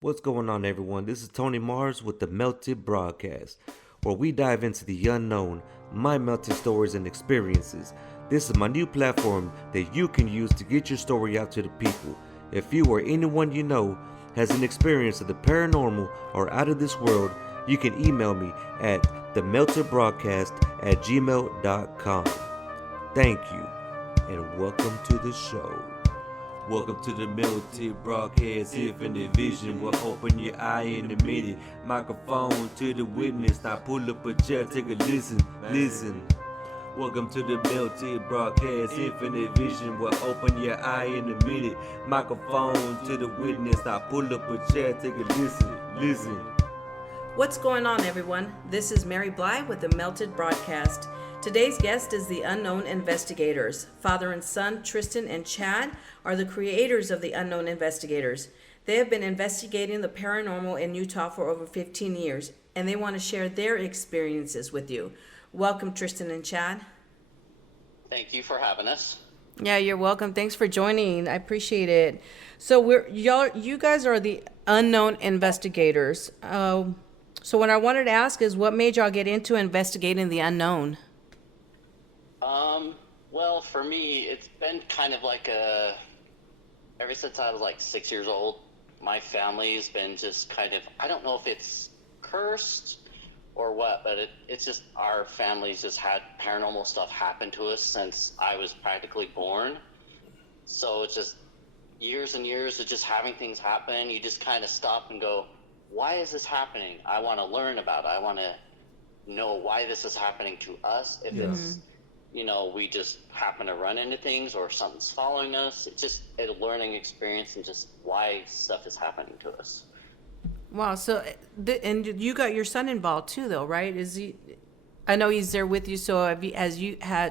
What's going on, everyone? This is Tony Mars with the Melted Broadcast, where we dive into the unknown, my melted stories and experiences. This is my new platform that you can use to get your story out to the people. If you or anyone you know has an experience of the paranormal or out of this world, you can email me at themeltedbroadcast@gmail.com. Thank you, and welcome to the show. Welcome to the Melted Broadcast, Infinite Vision. We'll open your eye in a minute. Microphone to the witness. Now pull up a chair, take a listen. Welcome to the Melted Broadcast, Infinite Vision. We'll open your eye in a minute. Microphone to the witness. Now pull up a chair, take a listen. What's going on, everyone? This is Mary Bly with the Melted Broadcast. Today's guest is the Unknown Investigators. Father and son Tristan and Chad are the creators of the Unknown Investigators. They have been investigating the paranormal in Utah for over 15 years, and they want to share their experiences with you. Welcome, Tristan and Chad. Thank you for having us. Yeah, you're welcome. Thanks for joining. I appreciate it. So you guys are the Unknown Investigators. So what I wanted to ask is, what made y'all get into investigating the unknown? Well, for me, it's been kind of like ever since I was like 6 years old, my family's been just kind of, I don't know if it's cursed or what, but it's just our family's just had paranormal stuff happen to us since I was practically born. So it's just years and years of just having things happen. You just kind of stop and go, why is this happening? I want to learn about it. I want to know why this is happening to us. If it's, we just happen to run into things or something's following us. It's just a learning experience and just why stuff is happening to us. Wow. So, and you got your son involved too, though, right? Is he? I know he's there with you. So,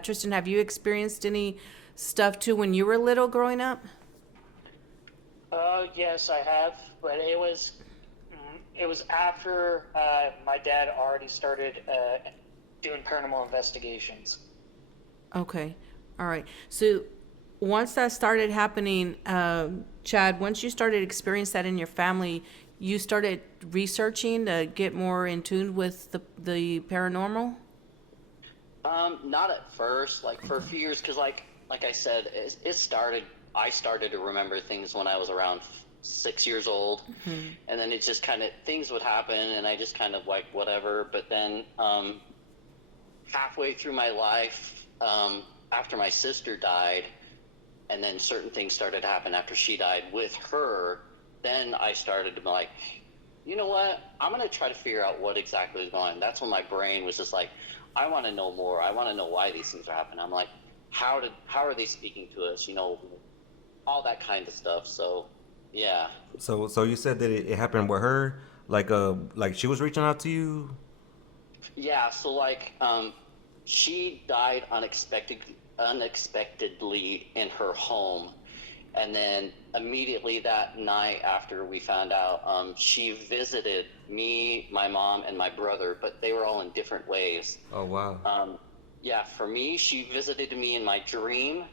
Tristan, have you experienced any stuff too when you were little growing up? Yes, I have, but it was after my dad already started doing paranormal investigations. Okay. All right. So once that started happening, Chad, once you started experiencing that in your family, you started researching to get more in tune with the paranormal? Not at first, like for a few years, because like I said, I started to remember things when I was around 6 years old. Mm-hmm. And then it just kind of, things would happen and I just kind of like whatever. But then halfway through my life, after my sister died, and then certain things started to happen after she died with her, then I started to be like, you know what, I'm going to try to figure out what exactly is going on. That's when my brain was just like, I want to know more. I want to know why these things are happening. I'm like, how are they speaking to us? All that kind of stuff. So yeah. So you said that it happened with her, like she was reaching out to you. Yeah. So like she died unexpectedly in her home, and then immediately that night after we found out, she visited me, my mom, and my brother, but they were all in different ways. Oh wow. Yeah, for me, she visited me in my dream,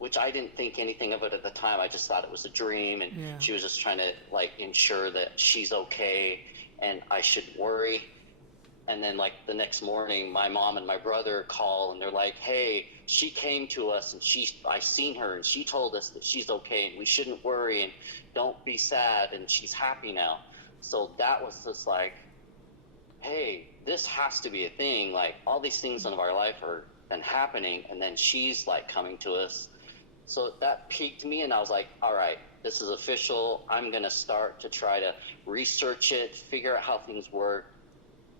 which I didn't think anything of it at the time. I just thought it was a dream, and she was just trying to like ensure that she's okay and I shouldn't worry. And then like the next morning, my mom and my brother call and they're like, hey, she came to us and I seen her and she told us that she's okay and we shouldn't worry and don't be sad and she's happy now. So that was just like, hey, this has to be a thing. Like all these things in our life are been happening and then she's like coming to us. So that piqued me and I was like, all right, this is official. I'm going to start to try to research it, figure out how things work,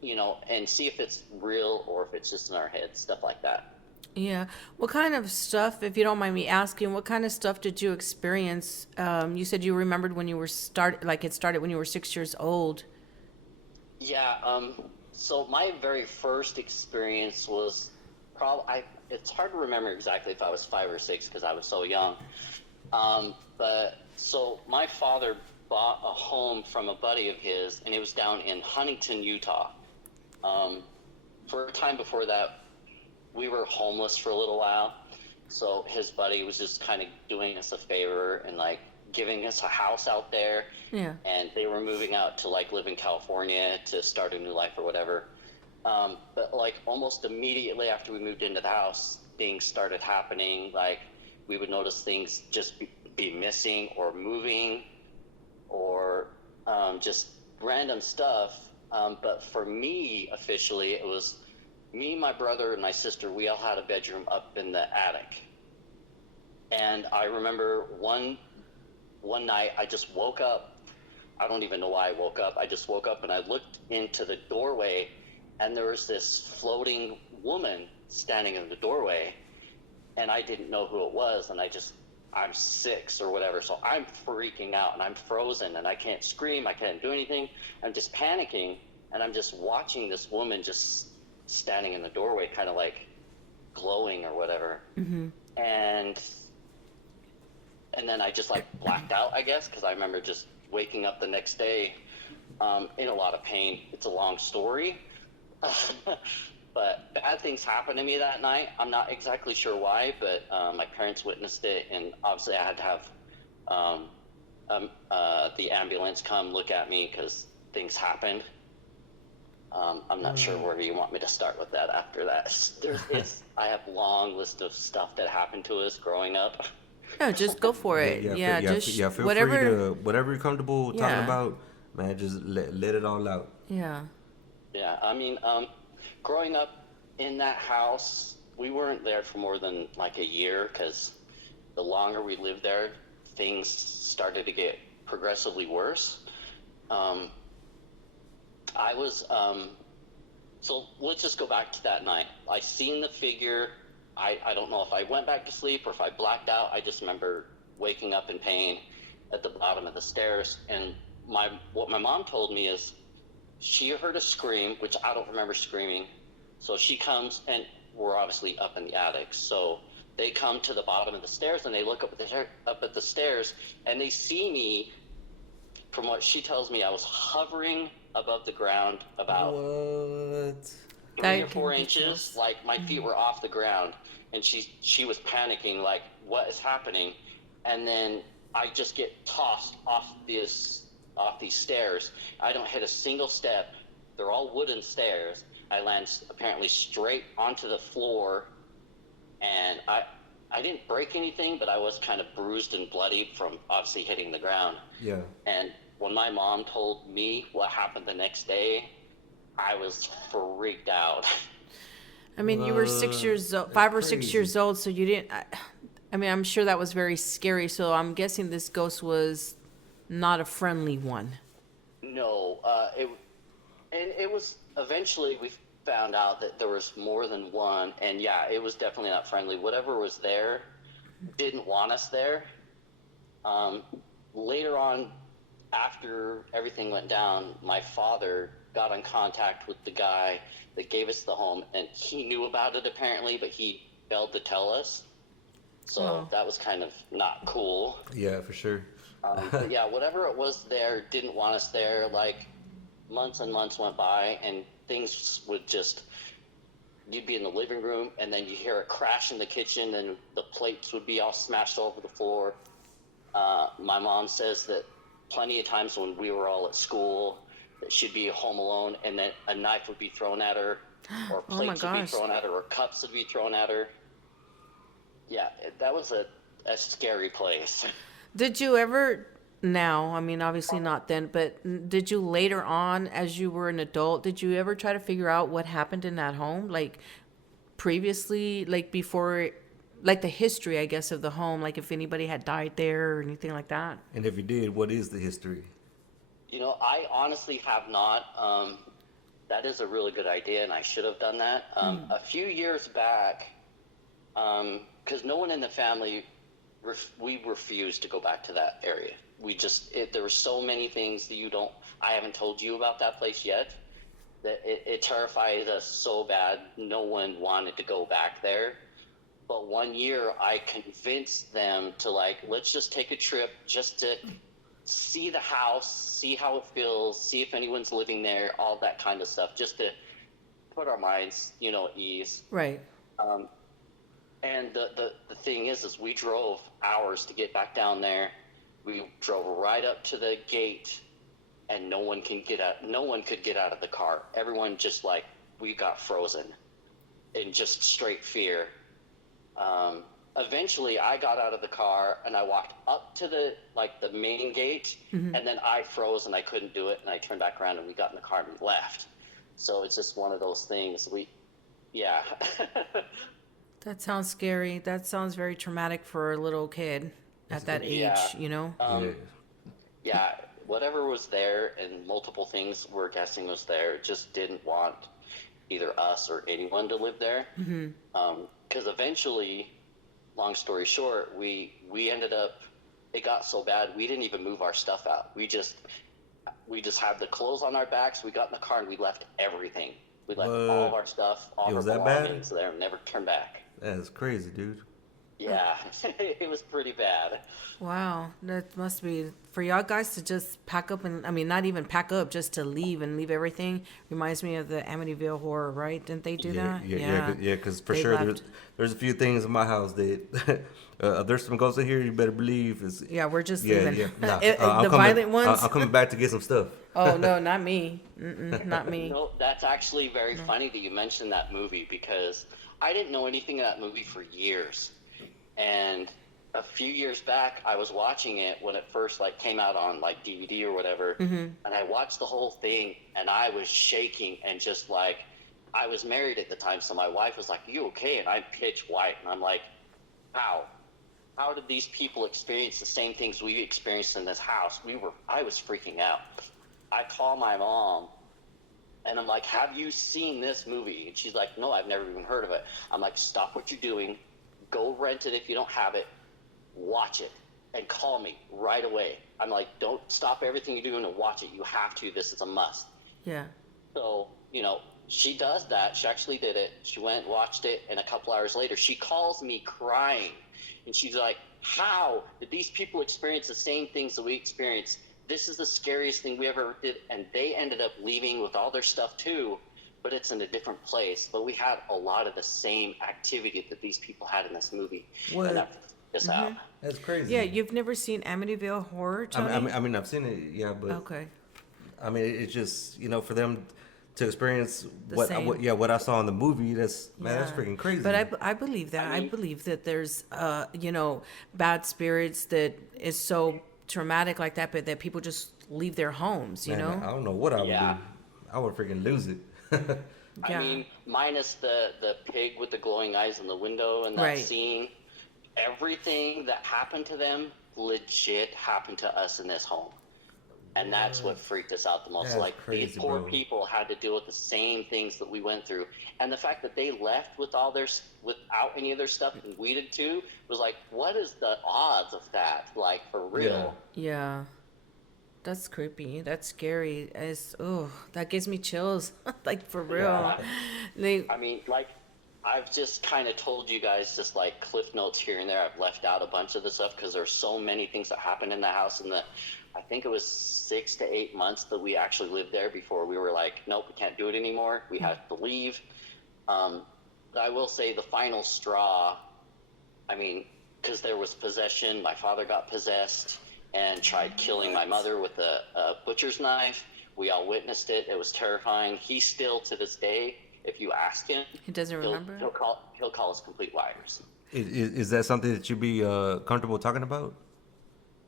and see if it's real or if it's just in our heads, stuff like that. Yeah. What kind of stuff, if you don't mind me asking, what kind of stuff did you experience? You said you remembered when you were it started when you were 6 years old. Yeah. So my very first experience was it's hard to remember exactly if I was 5 or 6 because I was so young. But so my father bought a home from a buddy of his and it was down in Huntington, Utah. For a time before that, we were homeless for a little while. So his buddy was just kind of doing us a favor and like giving us a house out there. Yeah. And they were moving out to like live in California to start a new life or whatever. But like almost immediately after we moved into the house, things started happening. Like we would notice things just be missing or moving, or just random stuff. But for me, officially, it was me, my brother, and my sister. We all had a bedroom up in the attic. And I remember one night I just woke up. I don't even know why I woke up. I just woke up and I looked into the doorway, and there was this floating woman standing in the doorway, and I didn't know who it was, and I'm 6 or whatever, so I'm freaking out, and I'm frozen, and I can't scream, I can't do anything. I'm just panicking, and I'm just watching this woman just standing in the doorway, kind of like glowing or whatever. Mm-hmm. And then I just like blacked out, I guess, because I remember just waking up the next day in a lot of pain. It's a long story. But bad things happened to me that night. I'm not exactly sure why, but my parents witnessed it, and obviously I had to have the ambulance come look at me because things happened. I'm not sure where you want me to start with that after that. I have a long list of stuff that happened to us growing up. No, just go for it. Feel whatever. free to whatever you're comfortable talking about, man. Just let it all out. Yeah. Yeah, I mean, growing up in that house, we weren't there for more than like a year, because the longer we lived there, things started to get progressively worse. So let's just go back to that night. I seen the figure. I don't know if I went back to sleep or if I blacked out. I just remember waking up in pain at the bottom of the stairs. And what my mom told me is she heard a scream, which I don't remember screaming. So she comes, and we're obviously up in the attic. So they come to the bottom of the stairs, and they look up at the stairs, and they see me. From what she tells me, I was hovering above the ground about 3 or 4 inches. Like my feet were off the ground, and she was panicking, like, what is happening? And then I just get tossed off these stairs. I don't hit a single step. They're all wooden stairs. I land apparently straight onto the floor, and I didn't break anything, but I was kind of bruised and bloodied from obviously hitting the ground. Yeah. And when my mom told me what happened the next day, I was freaked out. I mean, you were 6 years old, 5 or 6 years old, so you didn't. I mean, I'm sure that was very scary. So I'm guessing this ghost was not a friendly one. No, it was. Eventually, we found out that there was more than one, and yeah, it was definitely not friendly. Whatever was there didn't want us there. Later on, after everything went down, my father got in contact with the guy that gave us the home, and he knew about it apparently, but he failed to tell us. So that was kind of not cool. Yeah, for sure. But yeah, whatever it was there didn't want us there. Like, months and months went by, and things would just, you'd be in the living room, and then you hear a crash in the kitchen, and the plates would be all smashed over the floor. My mom says that plenty of times when we were all at school, that she'd be home alone, and then a knife would be thrown at her, or plates would be thrown at her, or cups would be thrown at her. Yeah, that was a scary place. Did you ever, now, I mean, obviously not then, but did you later on, as you were an adult, did you ever try to figure out what happened in that home? Like previously, like before, like the history, I guess, of the home, like if anybody had died there or anything like that? And if you did, what is the history? You know, I honestly have not. That is a really good idea, and I should have done that. A few years back, because no one in the family, we refused to go back to that area. There were so many things that I haven't told you about that place yet, that it terrified us so bad, no one wanted to go back there. But one year I convinced them to, like, let's just take a trip just to see the house, see how it feels, see if anyone's living there, all that kind of stuff, just to put our minds, at ease. Right. And the thing is we drove hours to get back down there. We drove right up to the gate and no one could get out of the car. Everyone just like, we got frozen in just straight fear. Eventually I got out of the car and I walked up to the main gate, and then I froze and I couldn't do it, and I turned back around and we got in the car and we left. So it's just one of those things. Yeah. That sounds scary. That sounds very traumatic for a little kid at that age, Yeah. Yeah, whatever was there, and multiple things we're guessing was there, just didn't want either us or anyone to live there. Because eventually, long story short, we ended up, it got so bad we didn't even move our stuff out. We just had the clothes on our backs. We got in the car and we left everything. We left all of our stuff, all of our belongings there, and never turned back. That's crazy, dude. Yeah, it was pretty bad. Wow, that must be for y'all guys to just pack up and not even pack up, just to leave everything. Reminds me of the Amityville Horror, right? Didn't they do that? Yeah. Because for They sure left. there's a few things in my house that there's some ghosts in here. You better believe is. Yeah, we're just Yeah, leaving. yeah. Nah, The violent ones. I'm coming back to get some stuff. Oh no, not me. Not me. No, that's actually very funny that you mentioned that movie, because I didn't know anything of that movie for years. And a few years back, I was watching it when it first came out on DVD or whatever, and I watched the whole thing, and I was shaking, and just I was married at the time, so my wife was like, "You okay?" And I'm pitch white, and I'm like, how did these people experience the same things we experienced in this house? I was freaking out. I call my mom, and I'm like, "Have you seen this movie?" And she's like, "No, I've never even heard of it." I'm like, "Stop what you're doing. Go rent it if you don't have it. Watch it and call me right away." I'm like, "Don't stop everything you're doing and watch it. You have to. This is a must." Yeah. So, she does that. She actually did it. She went, watched it, and a couple hours later, she calls me crying. And she's like, "How did these people experience the same things that we experienced? This is the scariest thing we ever did." And they ended up leaving with all their stuff too, but it's in a different place. But we had a lot of the same activity that these people had in this movie. What? And that freaked us out. That's crazy. Yeah, you've never seen Amityville Horror, Tony? I mean, I've seen it, yeah, but Okay. I mean, it's just for them to experience what same. what I saw in the movie. That's that's freaking crazy. But I believe that. I believe that there's bad spirits that is so traumatic like that, but that people just leave their homes. Man, I don't know what I would Yeah. do. I would freaking lose it. Yeah. I mean, minus the pig with the glowing eyes in the window and that Right. scene, everything that happened to them legit happened to us in this home. And that's what freaked us out the most. That's These crazy, poor bro. people had to deal with the same things that we went through. And the fact that they left without any of their stuff, and we did too, was what is the odds of that? For real. Yeah. That's creepy. That's scary. That gives me chills. For real. Yeah. I mean, I've just kind of told you guys just cliff notes here and there. I've left out a bunch of the stuff because there's so many things that happened in the house. And I think it was 6 to 8 months that we actually lived there before we were like, nope, we can't do it anymore. We have to leave. I will say the final straw, I mean, because there was possession. My father got possessed and tried killing my mother with a butcher's knife. We all witnessed it. It was terrifying. He still, to this day, if you ask him, He doesn't remember? He'll call us complete liars. Is that something that you'd be comfortable talking about?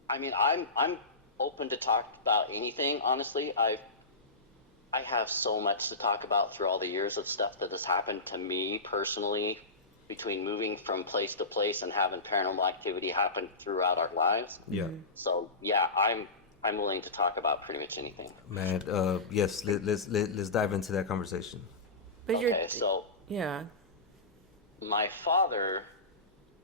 I mean, I'm open to talk about anything. Honestly, I have so much to talk about through all the years of stuff that has happened to me personally, between moving from place to place and having paranormal activity happen throughout our lives. Yeah. So yeah, I'm willing to talk about pretty much anything. Man, yes, let's dive into that conversation. But Okay, so yeah. my father,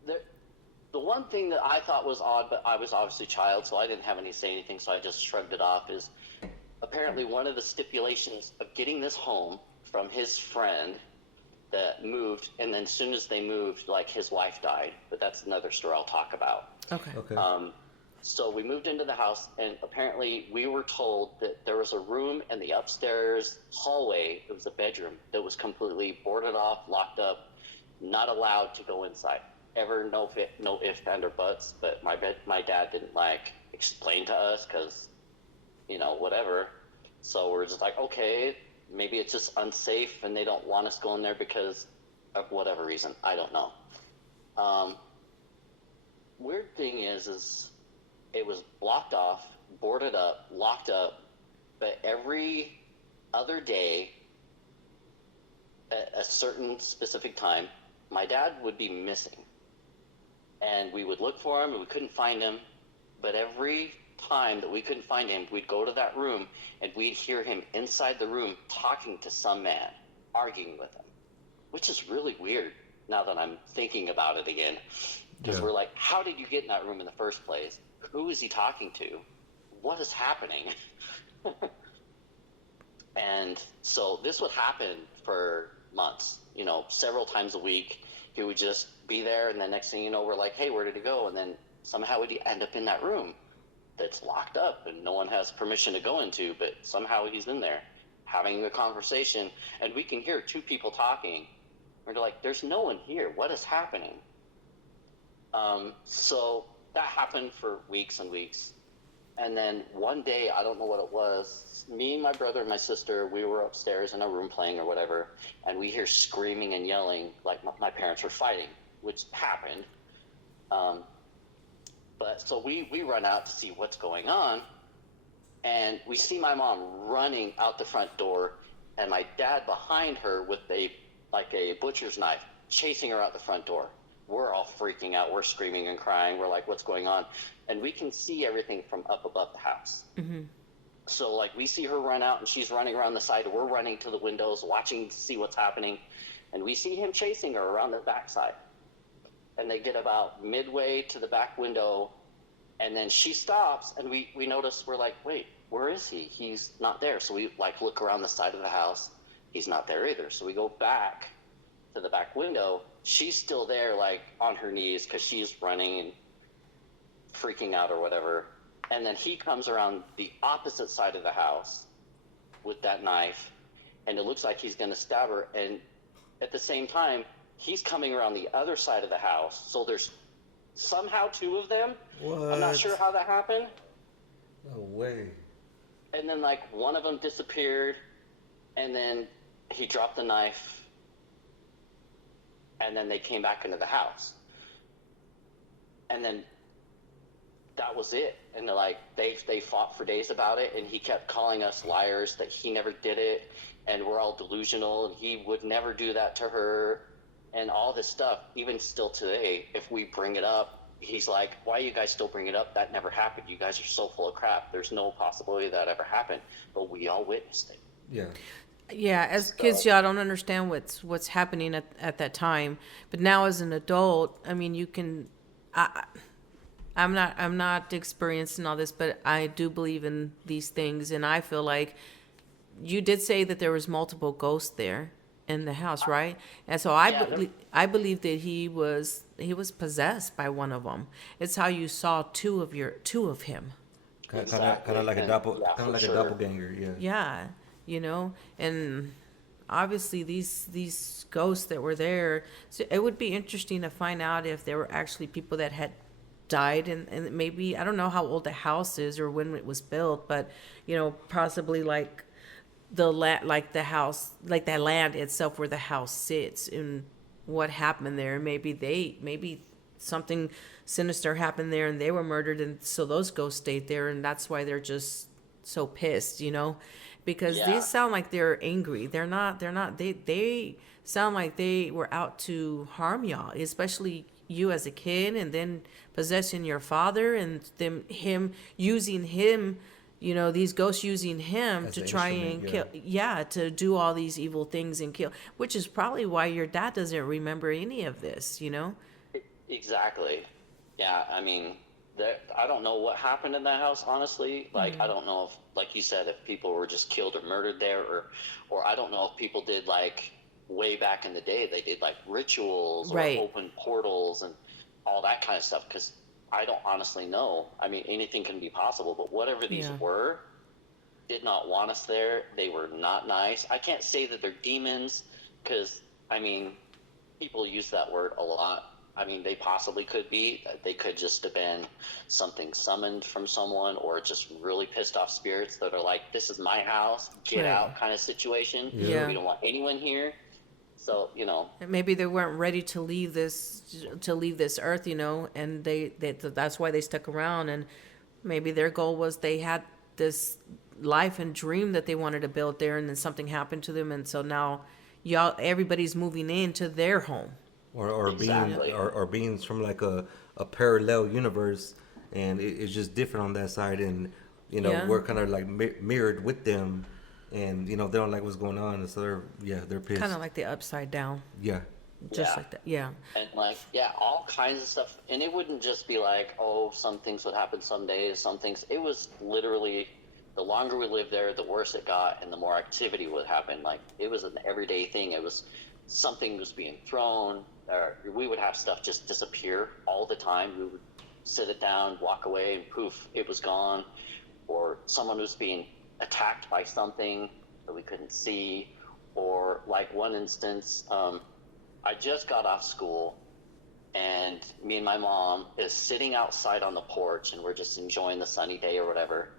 the one thing that I thought was odd, but I was obviously a child, so I didn't have any say anything, so I just shrugged it off, is apparently one of the stipulations of getting this home from his friend that moved, and then as soon as they moved, his wife died, but that's another story I'll talk about. Okay. So we moved into the house, and apparently we were told that there was a room in the upstairs hallway. It was a bedroom that was completely boarded off, locked up, not allowed to go inside. Ever no ifs, and or buts, but my dad didn't explain to us because whatever. So we're just like, okay, maybe it's just unsafe and they don't want us going there because of whatever reason. I don't know. Weird thing is it was blocked off, boarded up, locked up, but every other day at a certain specific time, my dad would be missing. And we would look for him and we couldn't find him. But every time that we couldn't find him, we'd go to that room and we'd hear him inside the room talking to some man, arguing with him, which is really weird now that I'm thinking about it again. Because we're like, how did you get in that room in the first place? Who is he talking to? What is happening? And so this would happen for months, several times a week. He would just be there, and the next thing you know, we're like, hey, where did he go? And then somehow he'd end up in that room that's locked up and no one has permission to go into, but somehow he's in there having a conversation, and we can hear two people talking. We're like, there's no one here. What is happening? So that happened for weeks and weeks. And then one day, I don't know what it was, me, my brother, and my sister, we were upstairs in a room playing or whatever, and we hear screaming and yelling like my parents were fighting, which happened. But so we run out to see what's going on, and we see my mom running out the front door, and my dad behind her with a butcher's knife, chasing her out the front door. We're all freaking out. We're screaming and crying. We're like, what's going on? And we can see everything from up above the house. Mm-hmm. So we see her run out, and she's running around the side. We're running to the windows, watching to see what's happening. And we see him chasing her around the backside. And they get about midway to the back window, and then she stops, and we notice, we're like, wait, where is he? He's not there. So we look around the side of the house. He's not there either. So we go back to the back window. She's still there, on her knees, because she's running and freaking out or whatever. And then he comes around the opposite side of the house with that knife, and it looks like he's going to stab her. And at the same time, he's coming around the other side of the house. So there's somehow two of them. What? I'm not sure how that happened. No way. And then one of them disappeared, and then he dropped the knife, and then they came back into the house. And then that was it. And they fought for days about it, and he kept calling us liars that he never did it, and we're all delusional, and he would never do that to her, and all this stuff. Even still today, if we bring it up, he's like, why you guys still bring it up? That never happened. You guys are so full of crap. There's no possibility that ever happened. But we all witnessed it. Yeah. Yeah, as kids, y'all don't understand what's happening at that time. But now as an adult, I mean, you can. I'm not experienced in all this, but I do believe in these things, and I feel like you did say that there was multiple ghosts there in the house, right? And so I believe that he was possessed by one of them. It's how you saw two of him. Kind of like a doppelganger, yeah. Yeah, and obviously these ghosts that were there, so it would be interesting to find out if there were actually people that had died, and maybe, I don't know how old the house is or when it was built, but possibly the house, that land itself where the house sits, and what happened there. Maybe something sinister happened there and they were murdered, and so those ghosts stayed there, and that's why they're just so pissed, because these sound like they're angry. They're not, they sound like they were out to harm y'all, especially you as a kid, and then possessing your father, and him using him, these ghosts using him as to try and kill, to do all these evil things and kill, which is probably why your dad doesn't remember any of this, Exactly. Yeah, I mean, I don't know what happened in that house, honestly. I don't know if, like you said, if people were just killed or murdered there, or I don't know if people did, way back in the day, they did rituals or open portals and all that kind of stuff, because I don't honestly know. I mean, anything can be possible, but whatever these were, did not want us there. They were not nice. I can't say that they're demons, because, I mean, people use that word a lot, I mean, they possibly could be. They could just have been something summoned from someone, or just really pissed off spirits that are like, "This is my house, get Right. out," kind of situation. Yeah. We don't want anyone here. So, And maybe they weren't ready to leave this earth, and that's why they stuck around. And maybe their goal was they had this life and dream that they wanted to build there, and then something happened to them, and so now everybody's moving into their home. or Exactly. or beings from like a parallel universe, and it's just different on that side, and Yeah. we're kind of like mirrored with them, and they don't like what's going on, and so they're pissed. Kind of like the upside down, Yeah. just Yeah. like that. Yeah. and like, yeah, all kinds of stuff. And it wouldn't just be like, oh, some things would happen some days, some things. It was literally, the longer we lived there, the worse it got, and the more activity would happen. Like, it was an everyday thing. It was, something was being thrown, or we would have stuff just disappear all the time. We would sit it down, walk away, and poof, it was gone. Or someone was being attacked by something that we couldn't see. Or like one instance, I just got off school, and me and my mom is sitting outside on the porch, and we're just enjoying the sunny day or whatever.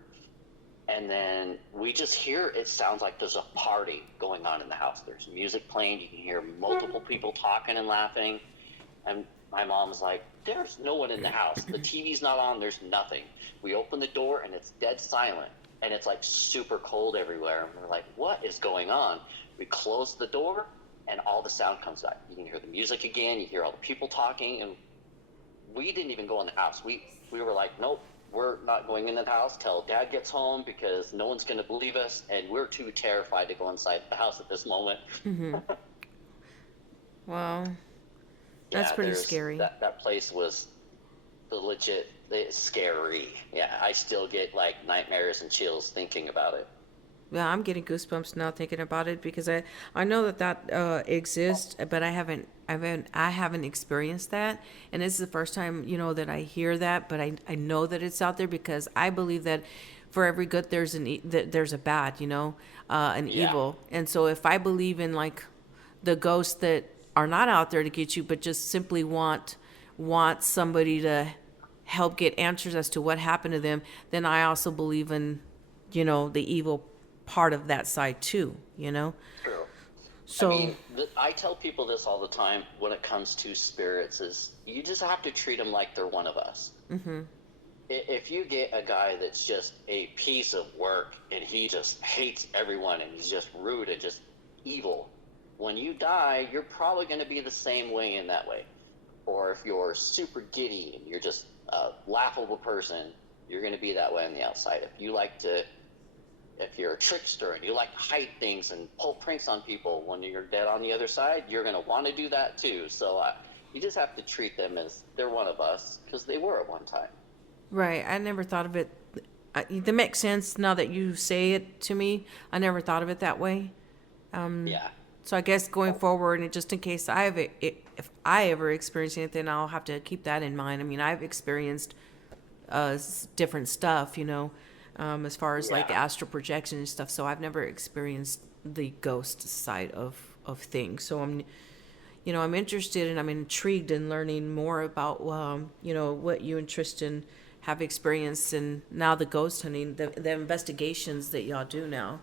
And then we just hear, it sounds like there's a party going on in the house. There's music playing. You can hear multiple people talking and laughing. And my mom's like, there's no one in the house. The TV's not on. There's nothing. We open the door, and it's dead silent. And it's like super cold everywhere. And we're like, what is going on? We close the door, and all the sound comes back. You can hear the music again. You hear all the people talking. And we didn't even go in the house. We were like, nope, we're not going into the house till Dad gets home, because no one's going to believe us, and we're too terrified to go inside the house at this moment. Wow. That's Yeah, pretty scary. That place was it's scary. Yeah, I still get like nightmares and chills thinking about it. Yeah, I'm getting goosebumps now thinking about it, because I know that exists, but I haven't experienced that, and this is the first time that I hear that. But I know that it's out there, because I believe that for every good there's there's a bad, an Yeah. evil. And so if I believe in like the ghosts that are not out there to get you, but just simply want somebody to help get answers as to what happened to them, then I also believe in the evil part of that side too. True. So I mean, I tell people this all the time when it comes to spirits, is you just have to treat them like they're one of us. Mm-hmm. If you get a guy that's just a piece of work, and he just hates everyone, and he's just rude and just evil, when you die, you're probably going to be the same way in that way. Or if you're super giddy and you're just a laughable person, you're going to be that way on the outside. If you're a trickster and you like to hide things and pull pranks on people, when you're dead on the other side, you're going to want to do that too. So you just have to treat them as they're one of us, because they were at one time. right, I never thought of it. That makes sense now that you say it to me. I never thought of it that way. Yeah. So I guess going forward, and just in case if I ever experience anything, I'll have to keep that in mind. I mean, I've experienced different stuff, as far as like Yeah. astral projection and stuff. So I've never experienced the ghost side of things. So I'm interested, and I'm intrigued in learning more about, what you and Tristan have experienced, and now the ghost hunting, the investigations that y'all do now.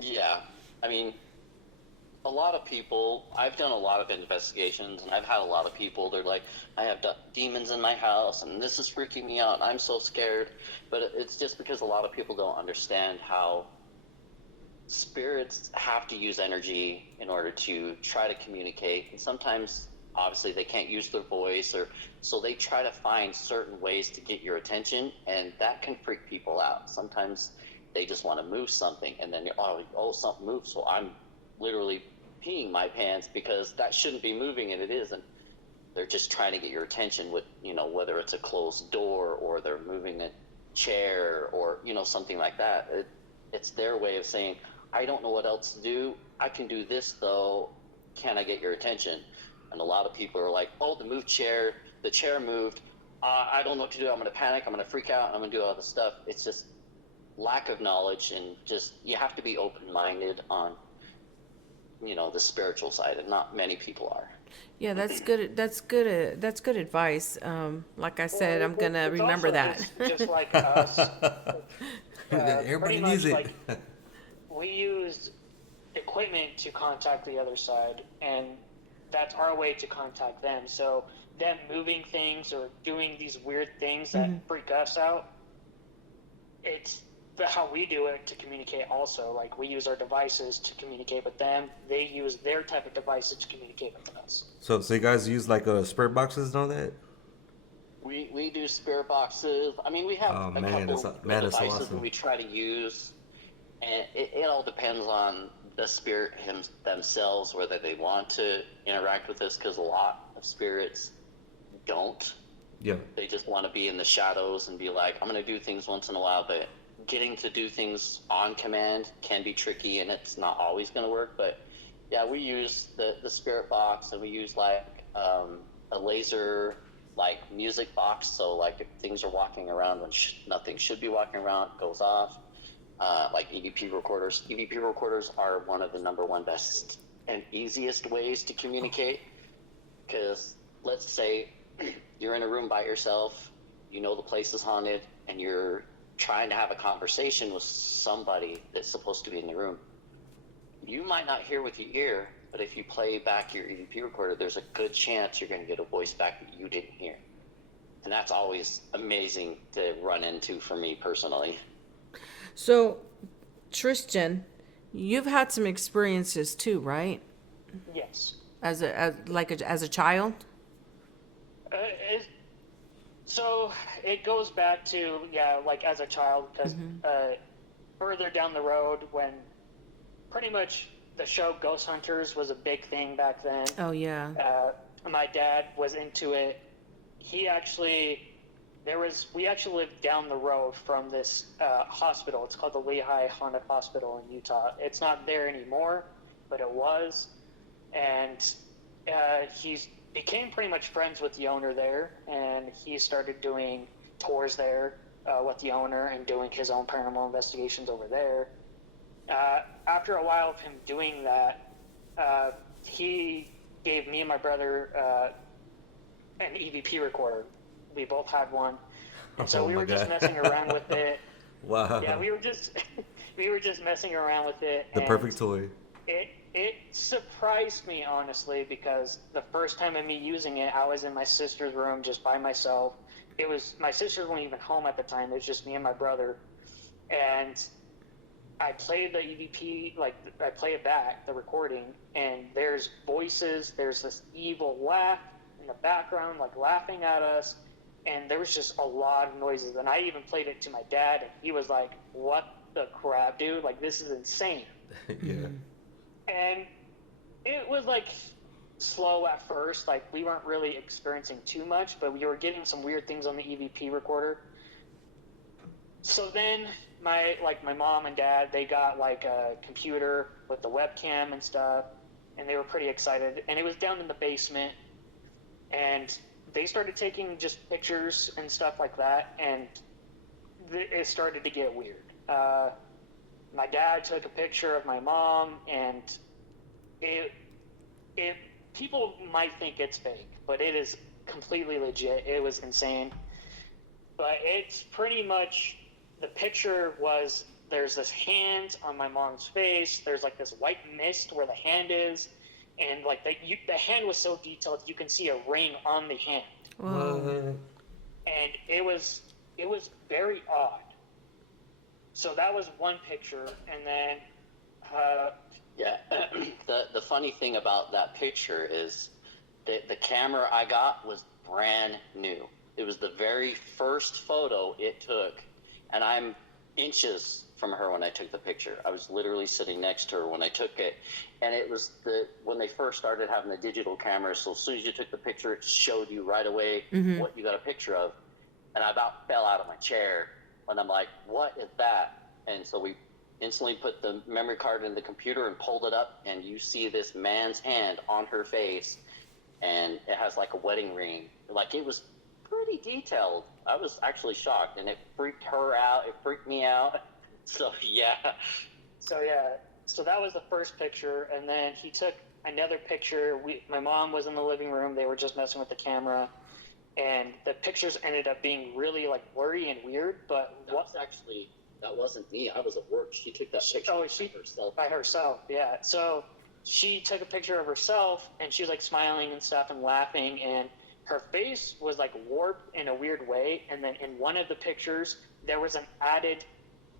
Yeah. I mean, a lot of people, I've done a lot of investigations, and I've had a lot of people, they're like, I have demons in my house, and this is freaking me out, I'm so scared. But it's just because a lot of people don't understand how spirits have to use energy in order to try to communicate. And sometimes, obviously, they can't use their voice, or so they try to find certain ways to get your attention, and that can freak people out. Sometimes they just want to move something, and then something moved, so I'm literally peeing my pants because that shouldn't be moving, and it is. And they're just trying to get your attention with, whether it's a closed door, or they're moving a chair, or something like that. It's their way of saying, I don't know what else to do, I can do this though, can I get your attention? And a lot of people are like, oh, the chair moved, I don't know what to do, I'm going to panic, I'm going to freak out, I'm going to do all this stuff. It's just lack of knowledge, and just, you have to be open-minded on the spiritual side, and not many people are. Yeah, that's good. That's good. That's good advice. Like I said, I'm gonna It's remember also that. just like us. Everybody Pretty needs much it. like we used equipment to contact the other side, and that's our way to contact them. So them moving things or doing these weird things that freak us out, it's how we do it to communicate also. Like, we use our devices to communicate with them. They use their type of devices to communicate with us. So you guys use like spirit boxes and all that? We do spirit boxes. I mean, we have Oh a man, couple that's so devices that awesome. we try to use, and it all depends on the spirit themselves, whether they want to interact with us, because a lot of spirits don't. Yeah. They just want to be in the shadows and be like, I'm going to do things once in a while, but getting to do things on command can be tricky, and it's not always going to work. But yeah, we use the spirit box, and we use like a laser like music box. So like if things are walking around when nothing should be walking around, it goes off. Like EVP recorders. EVP recorders are one of the number one best and easiest ways to communicate, because let's say you're in a room by yourself, you know the place is haunted, and you're trying to have a conversation with somebody that's supposed to be in the room. You might not hear with your ear, but if you play back your EVP recorder, there's a good chance you're going to get a voice back that you didn't hear. And that's always amazing to run into for me personally. So, Tristan, you've had some experiences too, right? Yes. As a child. So it goes back to, like as a child, because further down the road, when pretty much the show Ghost Hunters was a big thing back then. Oh yeah. My dad was into it. We actually lived down the road from this hospital. It's called the Lehigh Haunted Hospital in Utah. It's not there anymore, but it was. And he's became pretty much friends with the owner there, and he started doing tours there with the owner and doing his own paranormal investigations over there. After a while of him doing that, he gave me and my brother an EVP recorder. We both had one, and so we were just messing around with it. Wow. Yeah, we were just messing around with it. The perfect toy. It surprised me, honestly, because the first time of me using it, I was in my sister's room just by myself. My sister wasn't even home at the time. It was just me and my brother. And I played the EVP, I play it back, the recording, and there's voices, there's this evil laugh in the background, like laughing at us, and there was just a lot of noises. And I even played it to my dad, and he was like, what the crap, dude? Like, this is insane. Yeah. And it was like slow at first, like we weren't really experiencing too much, but we were getting some weird things on the EVP recorder. So then my mom and dad, they got like a computer with the webcam and stuff, and they were pretty excited. And it was down in the basement, and they started taking just pictures and stuff like that, and it started to get weird. My dad took a picture of my mom, and it people might think it's fake, but it is completely legit. It was insane. But it's pretty much, the picture was, there's this hand on my mom's face, there's like this white mist where the hand is, and like the hand was so detailed you can see a ring on the hand. Whoa. And it was very odd. So that was one picture, and then the funny thing about that picture is that the camera I got was brand new. It was the very first photo it took, and I'm inches from her when I took the picture. I was literally sitting next to her when I took it, and it was when they first started having the digital cameras, so as soon as you took the picture, it showed you right away what you got a picture of, and I about fell out of my chair when I'm like, what is that? And so we instantly put the memory card in the computer and pulled it up, and you see this man's hand on her face, and it has like a wedding ring. Like, it was pretty detailed. I was actually shocked, and it freaked her out. It freaked me out. So yeah. So that was the first picture, and then he took another picture. My mom was in the living room. They were just messing with the camera, and the pictures ended up being really like blurry and weird. But that wasn't me. I was at work. She took that picture by herself. Yeah. So she took a picture of herself, and she was like smiling and stuff and laughing, and her face was like warped in a weird way. And then in one of the pictures, there was an added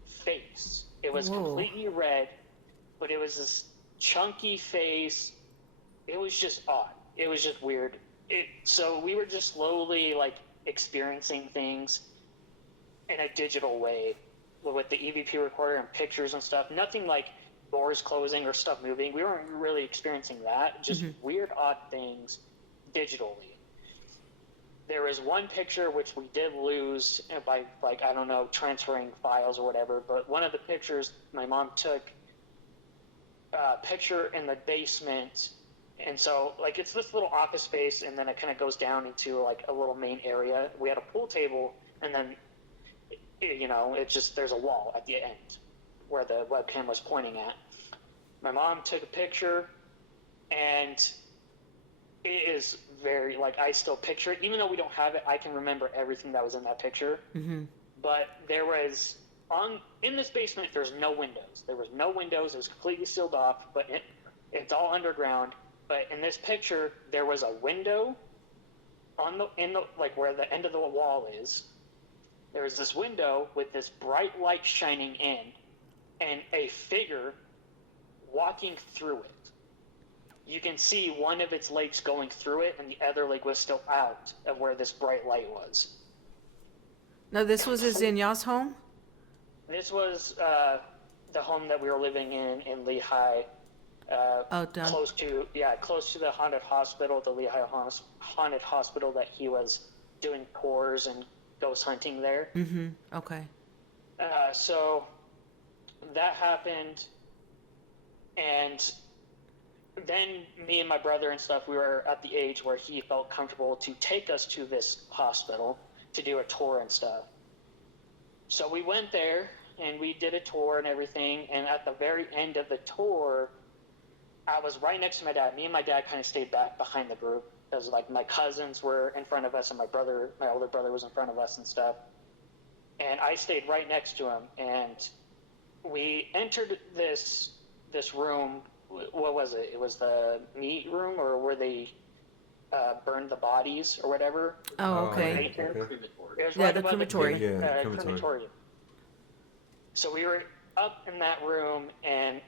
face. It was completely red, but it was this chunky face. It was just odd. It was just weird. So we were just slowly like experiencing things in a digital way with the EVP recorder and pictures and stuff. Nothing like doors closing or stuff moving. We weren't really experiencing that. Just weird, odd things digitally. There was one picture which we did lose by, like, I don't know, transferring files or whatever, but one of the pictures my mom took a picture in the basement, and so, like, it's this little office space, and then it kind of goes down into, like, a little main area. We had a pool table, and then, you know, it's just, there's a wall at the end where the webcam was pointing at. My mom took a picture, and it is very, like, I still picture it. Even though we don't have it, I can remember everything that was in that picture. But there was, in this basement, there's no windows. There was no windows. It was completely sealed off, but it's all underground. But in this picture, there was a window like where the end of the wall is. There was this window with this bright light shining in, and a figure walking through it. You can see one of its legs going through it, and the other leg was still out of where this bright light was. Now, this was y'all's home? This was the home that we were living in Lehigh. Close to the haunted hospital, the Lehigh haunted hospital that he was doing tours and ghost hunting there. Okay. So that happened, and then me and my brother and stuff, we were at the age where he felt comfortable to take us to this hospital to do a tour and stuff. So we went there, and we did a tour and everything, and at the very end of the tour, I was right next to my dad. Me and my dad kind of stayed back behind the group, because like my cousins were in front of us, and my older brother was in front of us and stuff. And I stayed right next to him, and we entered this room. What was it? It was the meat room, or where they burned the bodies or whatever. Oh, okay. It was the crematory. Crematorium. So we were up in that room, and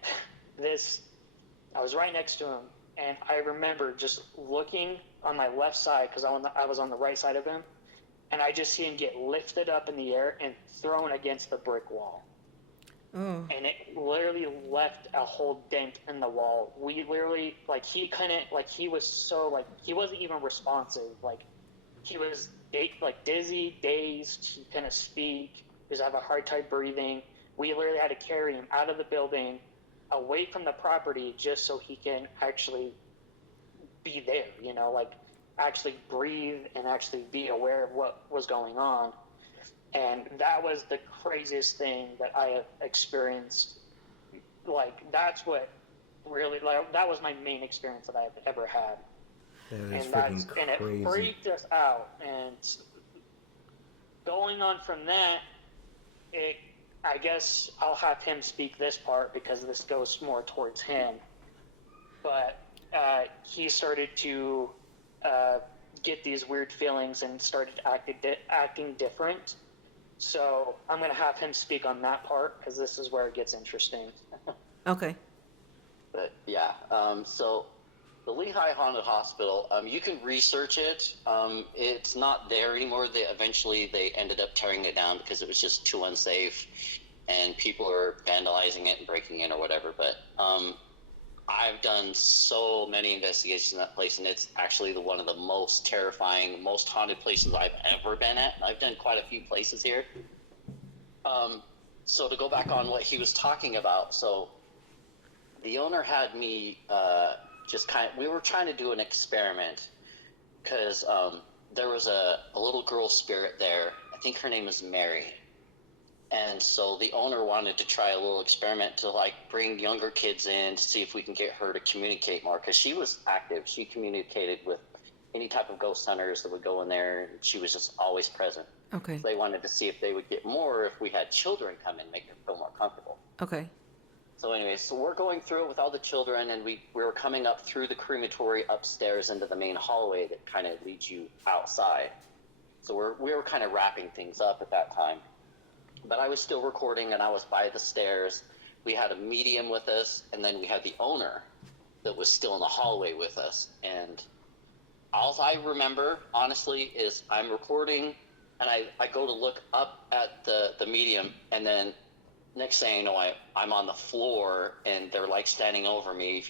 I was right next to him, and I remember just looking on my left side, because I was on the right side of him, and I just see him get lifted up in the air and thrown against the brick wall. And it literally left a whole dent in the wall. We literally, like, he couldn't, like, he was so, like, he wasn't even responsive. Like, he was, like, dizzy, dazed, he couldn't speak, he was having a hard time breathing. We literally had to carry him out of the building, away from the property, just so he can actually be there, you know, like, actually breathe and actually be aware of what was going on. And that was the craziest thing that I have experienced. Like, that's what really, like, that was my main experience that I've ever had. That is freaking crazy. And it freaked us out. And going on from that, I guess I'll have him speak this part, because this goes more towards him. But he started to get these weird feelings and started acting different. So I'm going to have him speak on that part, because this is where it gets interesting. Okay. But yeah, so the Lehigh Haunted Hospital, you can research it. It's not there anymore. They ended up tearing it down because it was just too unsafe, and people are vandalizing it and breaking in or whatever. But I've done so many investigations in that place, and it's actually one of the most terrifying, most haunted places I've ever been at. I've done quite a few places here. So to go back on what he was talking about, so the owner had me we were trying to do an experiment, because there was a little girl spirit there. I think her name is Mary. And so the owner wanted to try a little experiment to like bring younger kids in to see if we can get her to communicate more, because she was active. She communicated with any type of ghost hunters that would go in there. She was just always present. Okay. So they wanted to see if they would get more if we had children come in, make them feel more comfortable. Okay. So anyway, so we're going through it with all the children, and we were coming up through the crematory upstairs into the main hallway that kind of leads you outside. So we were kind of wrapping things up at that time. But I was still recording, and I was by the stairs. We had a medium with us, and then we had the owner that was still in the hallway with us. And all I remember, honestly, is I'm recording, and I go to look up at the medium, and then next thing you know, I'm on the floor, and they're like standing over me,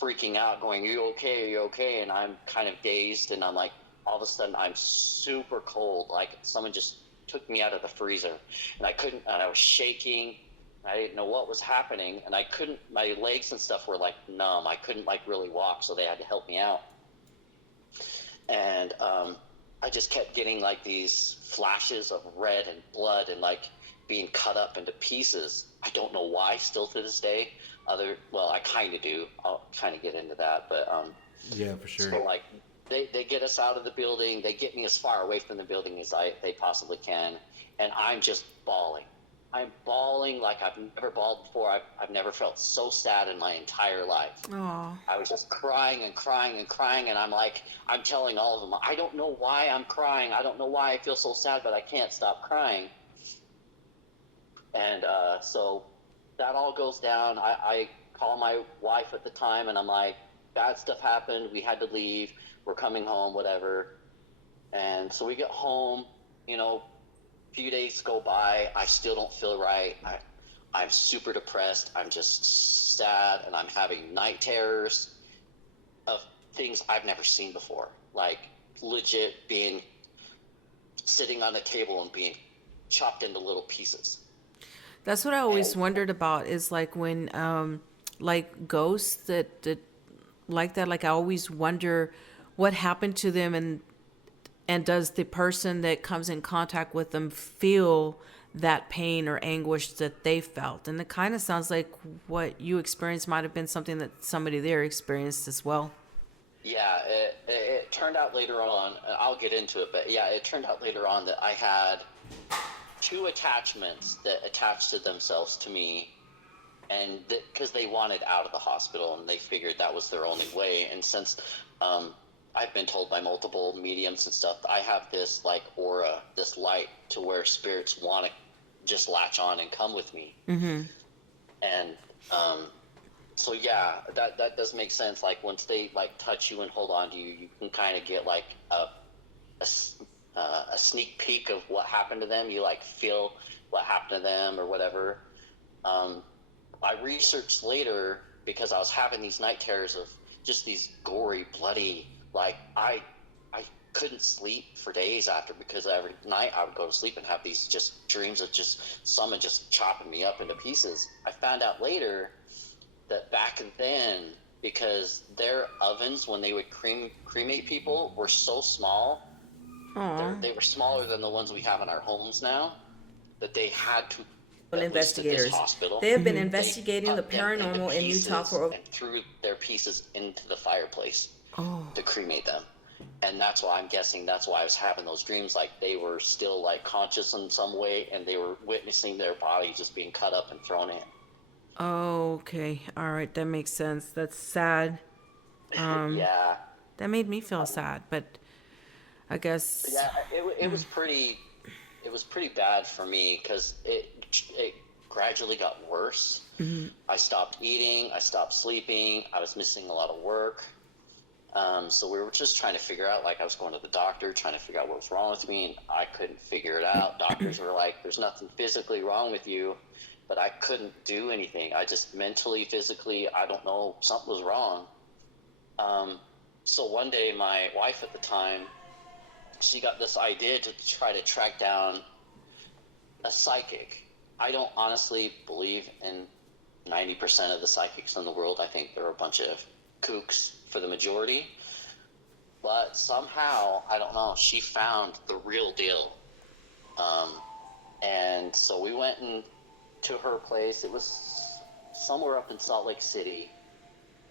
freaking out, going, "You okay? Are you okay?" And I'm kind of dazed, and I'm like, all of a sudden, I'm super cold, like someone just took me out of the freezer, and I was shaking. I didn't know what was happening, and my legs and stuff were like numb. I couldn't like really walk, so they had to help me out. And I just kept getting like these flashes of red and blood and like being cut up into pieces. I don't know why still to this day. I kind of do. I'll kind of get into that, but yeah, for sure. So like they get us out of the building. They get me as far away from the building as they possibly can, and I'm just bawling. I'm bawling like I've never bawled before. I've never felt so sad in my entire life. Aww. I was just crying and crying and crying, and I'm telling all of them, I don't know why I'm crying. I don't know why I feel so sad, but I can't stop crying. And so that all goes down. I call my wife at the time, and I'm like, bad stuff happened. We had to leave. We're coming home, whatever. And so we get home, a few days go by. I still don't feel right. I'm super depressed. I'm just sad, and I'm having night terrors of things I've never seen before. Like legit sitting on a table and being chopped into little pieces. That's what I always wondered about, is like when like ghosts that like that, like I always wonder what happened to them, and does the person that comes in contact with them feel that pain or anguish that they felt? And it kind of sounds like what you experienced might have been something that somebody there experienced as well. Yeah, it turned out later on, I'll get into it, but yeah, it turned out later on that I had 2 attachments that attached to themselves to me, and because they wanted out of the hospital, and they figured that was their only way. And since I've been told by multiple mediums and stuff, I have this like aura, this light, to where spirits want to just latch on and come with me. Mm-hmm. And so yeah, that does make sense. Like once they like touch you and hold on to you, you can kind of get like a sneak peek of what happened to them. You like feel what happened to them or whatever. I researched later, because I was having these night terrors of just these gory, bloody, like I couldn't sleep for days after, because every night I would go to sleep and have these just dreams of just someone just chopping me up into pieces. I found out later that back then, because their ovens, when they would cremate people, were so small. They were smaller than the ones we have in our homes now, that they had to. Investigators. They have been investigating the paranormal in Utah and threw their pieces into the fireplace to cremate them. And that's why I'm guessing that's why I was having those dreams, like they were still like conscious in some way, and they were witnessing their body just being cut up and thrown in. Oh, okay. All right. That makes sense. That's sad. Yeah. That made me feel sad, but I guess. Yeah, it was pretty bad for me, because it gradually got worse. Mm-hmm. I stopped eating. I stopped sleeping. I was missing a lot of work. So we were just trying to figure out, like I was going to the doctor, trying to figure out what was wrong with me, and I couldn't figure it out. Doctors were like, there's nothing physically wrong with you, but I couldn't do anything. I just mentally, physically, I don't know, something was wrong. So one day my wife at the time, she got this idea to try to track down a psychic. I don't honestly believe in 90% of the psychics in the world. I think they're a bunch of kooks for the majority. But somehow, I don't know, she found the real deal. And so we went to her place. It was somewhere up in Salt Lake City.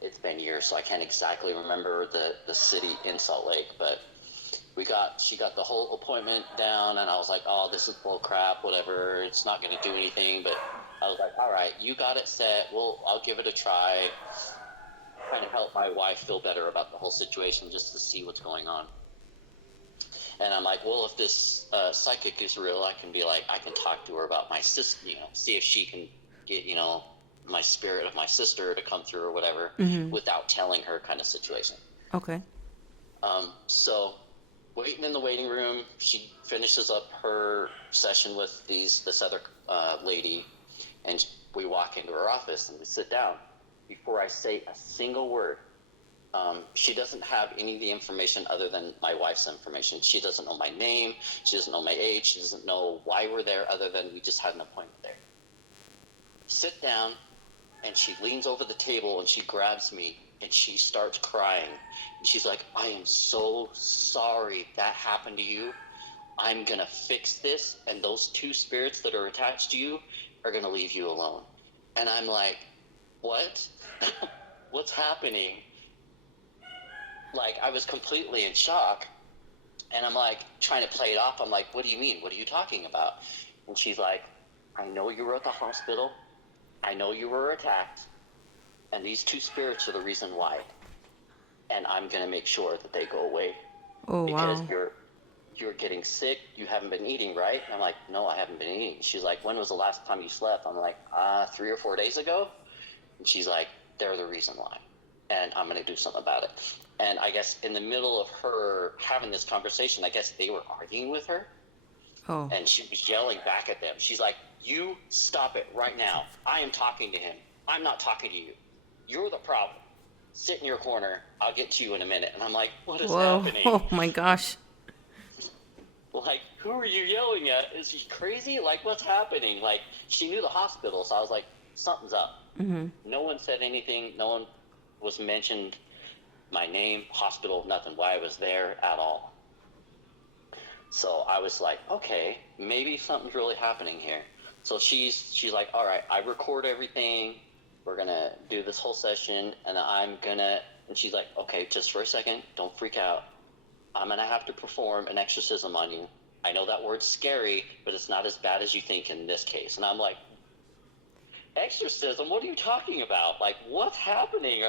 It's been years, so I can't exactly remember the city in Salt Lake, but she got the whole appointment down, and I was like, oh, this is bull crap, whatever, it's not going to do anything. But I was like, all right, you got it set, I'll give it a try, trying to help my wife feel better about the whole situation, just to see what's going on. And I'm like, well, if this psychic is real, I can talk to her about my sister, see if she can get, my spirit of my sister to come through or whatever, without telling her, kind of situation. Okay. So waiting in the waiting room, she finishes up her session with this other lady, and we walk into her office and we sit down. Before I say a single word, she doesn't have any of the information other than my wife's information. She doesn't know my name. She doesn't know my age. She doesn't know why we're there, other than we just had an appointment there. Sit down, and she leans over the table and she grabs me and she starts crying. And she's like, I am so sorry that happened to you. I'm going to fix this, and those two spirits that are attached to you are going to leave you alone. And I'm like, what? What's happening? Like, I was completely in shock, and I'm like trying to play it off. I'm like, what do you mean? What are you talking about? And she's like, I know you were at the hospital. I know you were attacked, and these two spirits are the reason why. And I'm going to make sure that they go away. Oh, because wow. You're getting sick. You haven't been eating, right? And I'm like, no, I haven't been eating. She's like, when was the last time you slept? I'm like, 3 or 4 days ago. And she's like, they're the reason why. And I'm going to do something about it. And I guess in the middle of her having this conversation, I guess they were arguing with her. Oh. And she was yelling back at them. She's like, you stop it right now. I am talking to him. I'm not talking to you. You're the problem. Sit in your corner. I'll get to you in a minute. And I'm like, what is happening? Oh my gosh. Like, who are you yelling at? Is she crazy? Like, what's happening? Like, she knew the hospital, so I was like, something's up. Mm-hmm. No one said anything. No one was mentioned my name, hospital, nothing, why I was there at all. So I was like, okay, maybe something's really happening here. So she's like, all right, I record everything. We're going to do this whole session, and and she's like, okay, just for a second, don't freak out. I'm going to have to perform an exorcism on you. I know that word's scary, but it's not as bad as you think in this case. And I'm like, exorcism? What are you talking about? Like, what's happening?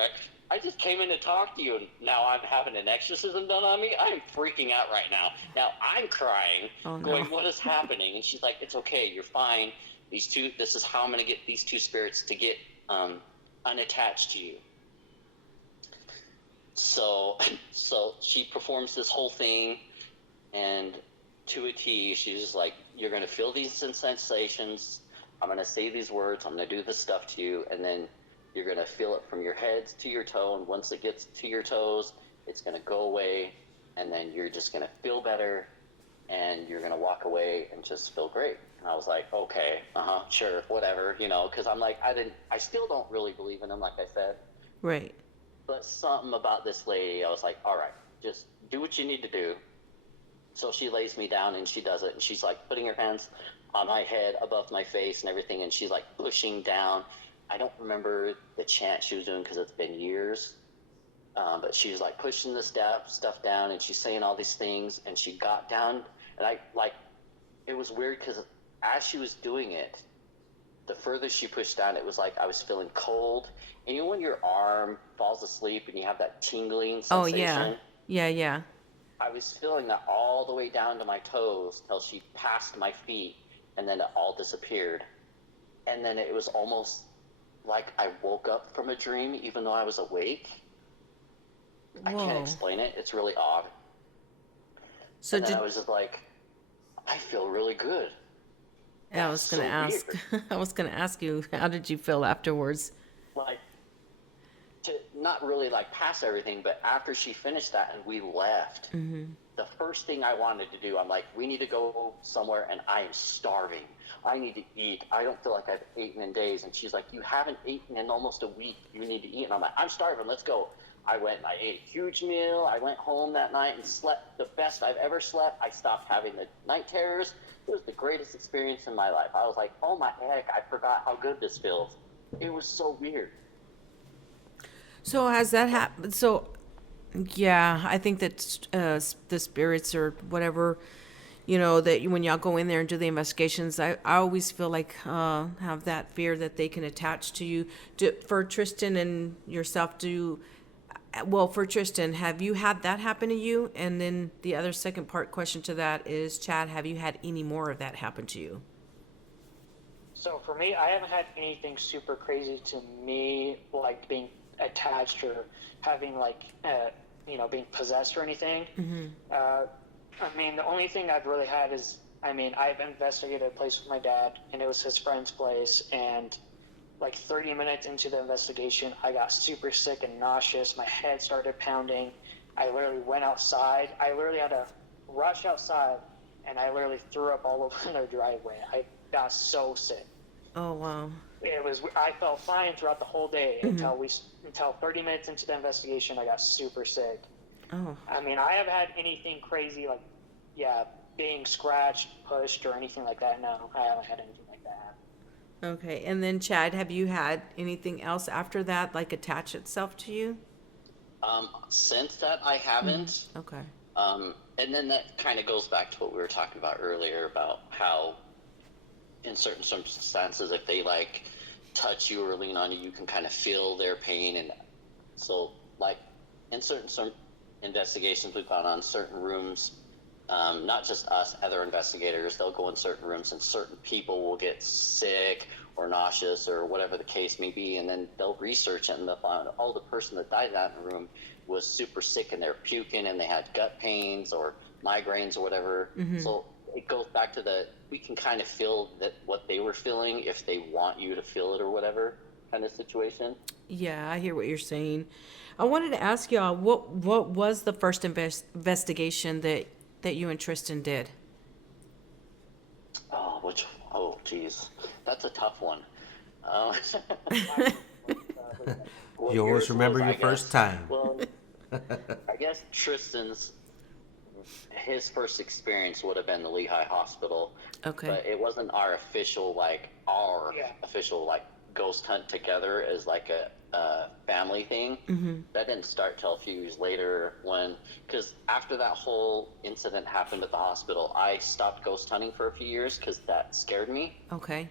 I just came in to talk to you, and now I'm having an exorcism done on me? I'm freaking out right now. Now I'm crying, going, what is happening? And she's like, it's okay, you're fine. This is how I'm going to get these two spirits to get unattached to you. So she performs this whole thing, and to a T, she's just like, you're going to feel these sensations. I'm going to say these words. I'm going to do this stuff to you, and then you're going to feel it from your head to your toe, and once it gets to your toes, it's going to go away, and then you're just going to feel better, and you're going to walk away and just feel great. And I was like, okay, sure, whatever, because I'm like, I still don't really believe in them, like I said. Right. But something about this lady, I was like, all right, just do what you need to do. So she lays me down, and she does it, and she's like putting her hands on my head above my face and everything, and she's like pushing down. I don't remember the chant she was doing because it's been years, but she was like pushing the stuff down, and she's saying all these things, and she got down, and it was weird because as she was doing it, the further she pushed down, it was like I was feeling cold. And you know when your arm falls asleep and you have that tingling sensation? Oh, yeah. Yeah. I was feeling that all the way down to my toes till she passed my feet, and then it all disappeared. And then it was almost like I woke up from a dream even though I was awake. I can't explain it. It's really odd. So and then I was just like, I feel really good. Yeah, I was going to ask you, how did you feel afterwards? Like, to not really like pass everything, but after she finished that and we left, the first thing I wanted to do, I'm like, we need to go somewhere, and I am starving. I need to eat. I don't feel like I've eaten in days. And she's like, you haven't eaten in almost a week. You need to eat. And I'm like, I'm starving. Let's go. I went and I ate a huge meal. I went home that night and slept the best I've ever slept. I stopped having the night terrors. It was the greatest experience in my life. I was like, oh my heck, I forgot how good this feels. It was so weird. So has that happened? So, yeah, I think that the spirits or whatever, that when y'all go in there and do the investigations, I always feel like have that fear that they can attach to you. For Tristan and yourself, for Tristan, have you had that happen to you? And then the other second part question to that is, Chad, have you had any more of that happen to you? So for me, I haven't had anything super crazy to me, like being attached or having being possessed or anything. I mean, the only thing I've really had is, I've investigated a place with my dad, and it was his friend's place, and like 30 minutes into the investigation, I got super sick and nauseous. My head started pounding. I literally went outside. I literally had to rush outside, and I literally threw up all over their driveway. I got so sick. Oh, wow. I felt fine throughout the whole day until 30 minutes into the investigation, I got super sick. Oh. I haven't had anything crazy like, being scratched, pushed, or anything like that. No, I haven't had anything like that. Okay. And then, Chad, have you had anything else after that, like attach itself to you? Since that, I haven't. Okay. And then that kind of goes back to what we were talking about earlier about how in certain circumstances, if they like touch you or lean on you, you can kind of feel their pain. And so like in certain investigations we've gone on, certain rooms, not just us, other investigators, they'll go in certain rooms and certain people will get sick or nauseous or whatever the case may be, and then they'll research it and they'll find, oh, the person that died in that room was super sick and they're puking and they had gut pains or migraines or whatever. So it goes back to we can kind of feel that what they were feeling if they want you to feel it or whatever kind of situation. Yeah, I hear what you're saying. I wanted to ask y'all, what was the first investigation that you and Tristan did? Oh, geez. That's a tough one. You always remember your first time. Well, I guess his first experience would have been the Lehigh Hospital. Okay. But it wasn't our official ghost hunt together as like a family thing. That didn't start till a few years later because after that whole incident happened at the hospital, I stopped ghost hunting for a few years because that scared me. Okay.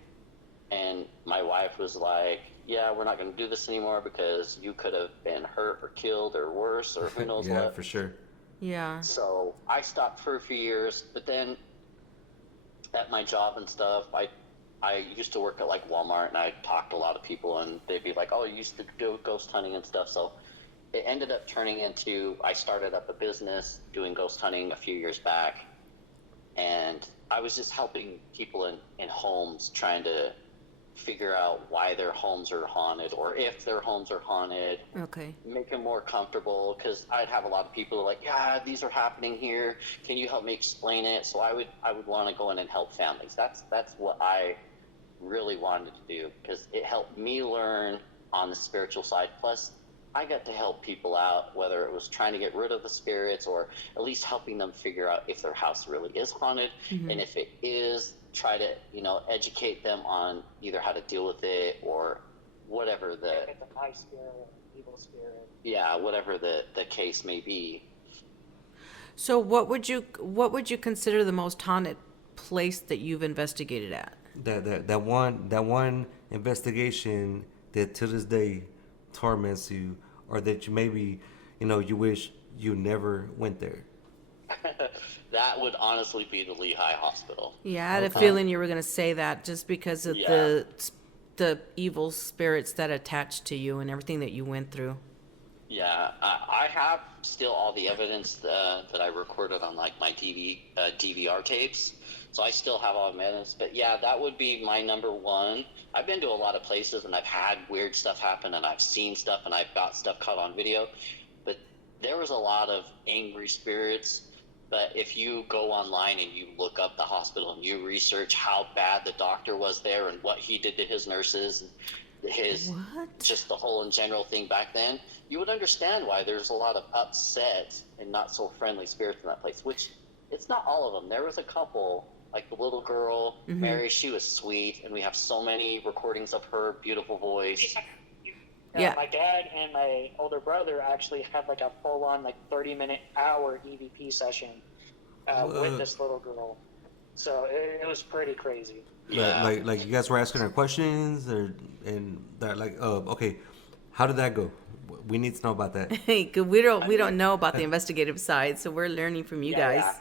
And my wife was like, yeah, we're not going to do this anymore because you could have been hurt or killed or worse or who knows what. Yeah, for sure. Yeah. So I stopped for a few years, but then at my job and stuff, I used to work at like Walmart, and I talked to a lot of people, and they'd be like, oh, you used to do ghost hunting and stuff. So it ended up turning into, I started up a business doing ghost hunting a few years back, and I was just helping people in homes trying to figure out why their homes are haunted or if their homes are haunted. Okay. Make them more comfortable, because I'd have a lot of people like, yeah, these are happening here. Can you help me explain it? So I would want to go in and help families. That's what I really wanted to do, because it helped me learn on the spiritual side. Plus, I got to help people out, whether it was trying to get rid of the spirits or at least helping them figure out if their house really is haunted. And if it is, try to, educate them on either how to deal with it or whatever If it's a high spirit, evil spirit. Yeah, whatever the case may be. So what would you consider the most haunted place that you've investigated at? That one investigation that to this day torments you, or that you maybe, you wish you never went there. That would honestly be the Lehigh Hospital. Yeah, I had a feeling you were going to say that just because of the evil spirits that attached to you and everything that you went through. Yeah, I have still all the evidence that I recorded on like my DVR tapes. So I still have all the evidence. But yeah, that would be my number one. I've been to a lot of places and I've had weird stuff happen and I've seen stuff and I've got stuff caught on video. But there was a lot of angry spirits. But if you go online and you look up the hospital and you research how bad the doctor was there and what he did to his nurses and just the whole in general thing back then, you would understand why there's a lot of upset and not so friendly spirits in that place, which it's not all of them. There was a couple like the little girl, Mary, she was sweet, and we have so many recordings of her beautiful voice. Yeah. My dad and my older brother actually had like a full-on like 30-minute hour EVP session with this little girl. So it was pretty crazy. Yeah. Like you guys were asking her questions, and that like, okay, how did that go? We need to know about that. Cause we don't know about the investigative side, so we're learning from you guys. Yeah.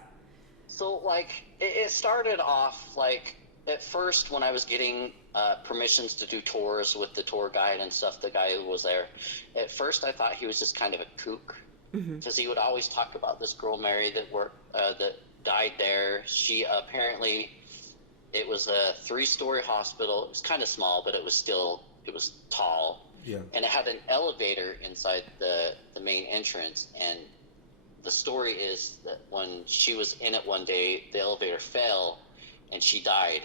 So like it started off like at first when I was getting permissions to do tours with the tour guide and stuff, the guy who was there. At first, I thought he was just kind of a kook because he would always talk about this girl Mary that died there. She apparently, it was a 3-story hospital. It was kind of small, but it was tall. Yeah. And it had an elevator inside the main entrance. And the story is that when she was in it one day, the elevator fell and she died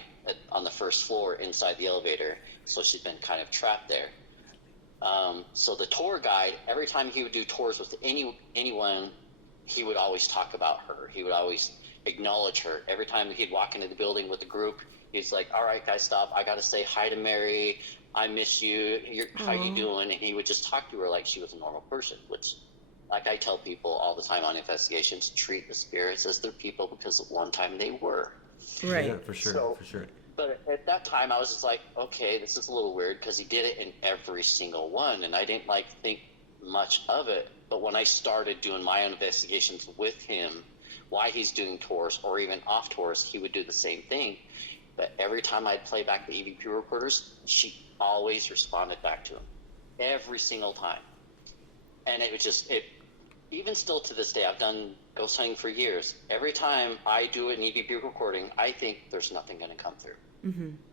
on the first floor inside the elevator. So she's been kind of trapped there. So the tour guide, every time he would do tours with anyone, he would always talk about her. He would always acknowledge her. Every time he'd walk into the building with the group, he's like, all right, guys, stop. I got to say hi to Mary. I miss you. How you doing? And he would just talk to her like she was a normal person, which, like I tell people all the time on investigations, treat the spirits as their people because at one time they were. Right. Yeah, for sure. But at that time, I was just like, okay, this is a little weird because he did it in every single one, and I didn't think much of it. But when I started doing my own investigations with him, why he's doing tours or even off tours, he would do the same thing. But every time I'd play back the EVP recorders, she always responded back to him. Every single time. And it was just, even still to this day, I've done ghost hunting for years. Every time I do an EVP recording, I think there's nothing going to come through.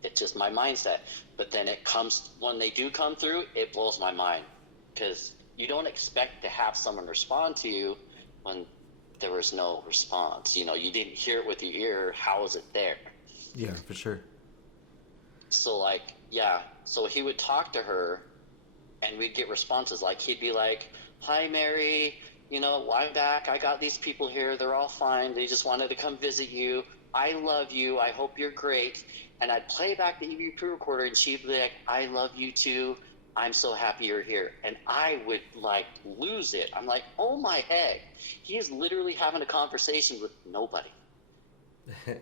It's just my mindset. But then it comes, when they do come through, it blows my mind. Because you don't expect to have someone respond to you when there was no response. You didn't hear it with your ear. How is it there? Yeah, for sure. So so he would talk to her and we'd get responses. Like he'd be like, hi, Mary, I'm back. I got these people here. They're all fine. They just wanted to come visit you. I love you. I hope you're great. And I'd play back the EVP recorder and she'd be like, I love you too. I'm so happy you're here. And I would lose it. I'm like, oh my heck. He is literally having a conversation with nobody.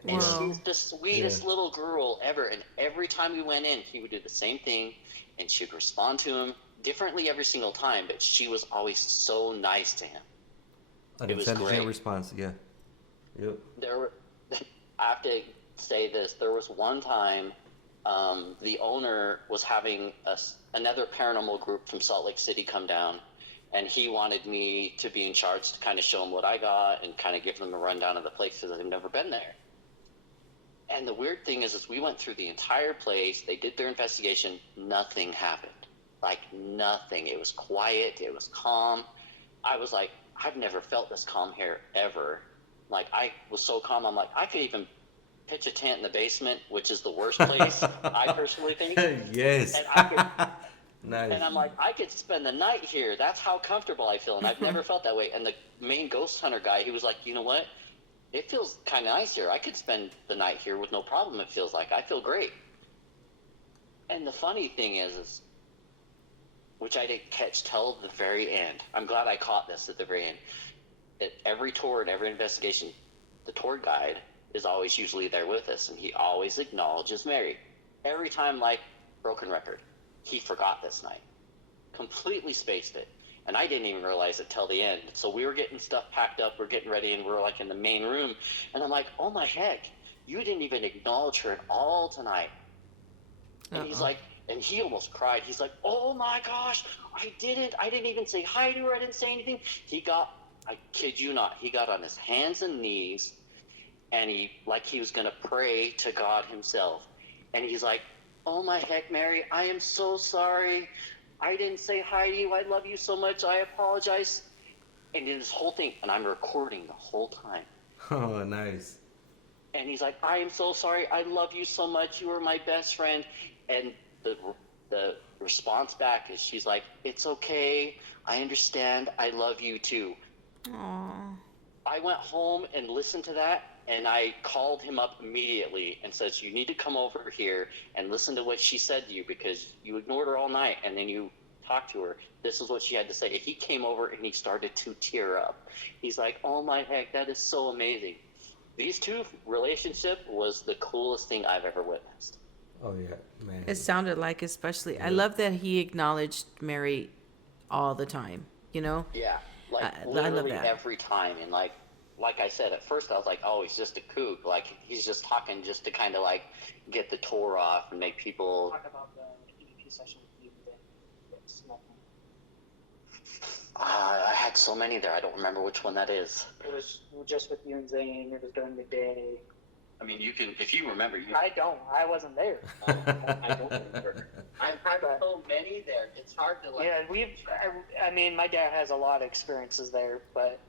And she's the sweetest little girl ever. And every time we went in, he would do the same thing. And she would respond to him differently every single time. But she was always so nice to him. An intelligent response, yeah. Yep. I have to say this. There was one time the owner was having another paranormal group from Salt Lake City come down. And he wanted me to be in charge to kind of show them what I got and kind of give them a rundown of the place because they've never been there. And the weird thing is we went through the entire place. They did their investigation. Nothing happened. Nothing. It was quiet. It was calm. I was like, I've never felt this calm here ever. I was so calm. I'm like, I could even pitch a tent in the basement, which is the worst place, I personally think. Yes. And I could... Nice. And I'm like, I could spend the night here. That's how comfortable I feel. And I've never felt that way. And the main ghost hunter guy, he was like, you know what? It feels kind of nice here. I could spend the night here with no problem, it feels like. I feel great. And the funny thing is which I didn't catch till the very end. I'm glad I caught this at the very end. At every tour and every investigation, the tour guide is always usually there with us. And he always acknowledges Mary. Every time, broken record. He forgot this night. Completely spaced it. And I didn't even realize it till the end. So we were getting stuff packed up. We're getting ready, and we're in the main room. And I'm like, oh my heck, you didn't even acknowledge her at all tonight. And he's like, and he almost cried. He's like, oh my gosh, I didn't even say hi to her. I didn't say anything. I kid you not, he got on his hands and knees, and he was going to pray to God himself. And he's like, oh my heck, Mary, I am so sorry. I didn't say hi to you. I love you so much. I apologize. And in this whole thing, and I'm recording the whole time. Oh, nice. And he's like, I am so sorry. I love you so much. You are my best friend. And the response back is she's like, it's okay. I understand. I love you too. Aww. I went home and listened to that. And I called him up immediately and says, you need to come over here and listen to what she said to you, because you ignored her all night and then you talked to her. This is what she had to say. He came over and he started to tear up. He's like, oh my heck, that is so amazing. These two relationship was the coolest thing I've ever witnessed. Oh yeah, man. It sounded like, especially, I love that he acknowledged Mary all the time, you know? Yeah, like I love literally that. every time. And like I said, at first I was like, oh, he's just a kook. Like, he's just talking just to kind of like get the tour off and make people. Talk about the EVP session with you, then it's nothing. I had so many there. I don't remember which one that is. It was just with you and Zane. It was during the day. I mean, you can, if you remember. I don't. I wasn't there. I don't remember. I've had so many there. It's hard to like. Yeah, I mean, my dad has a lot of experiences there, but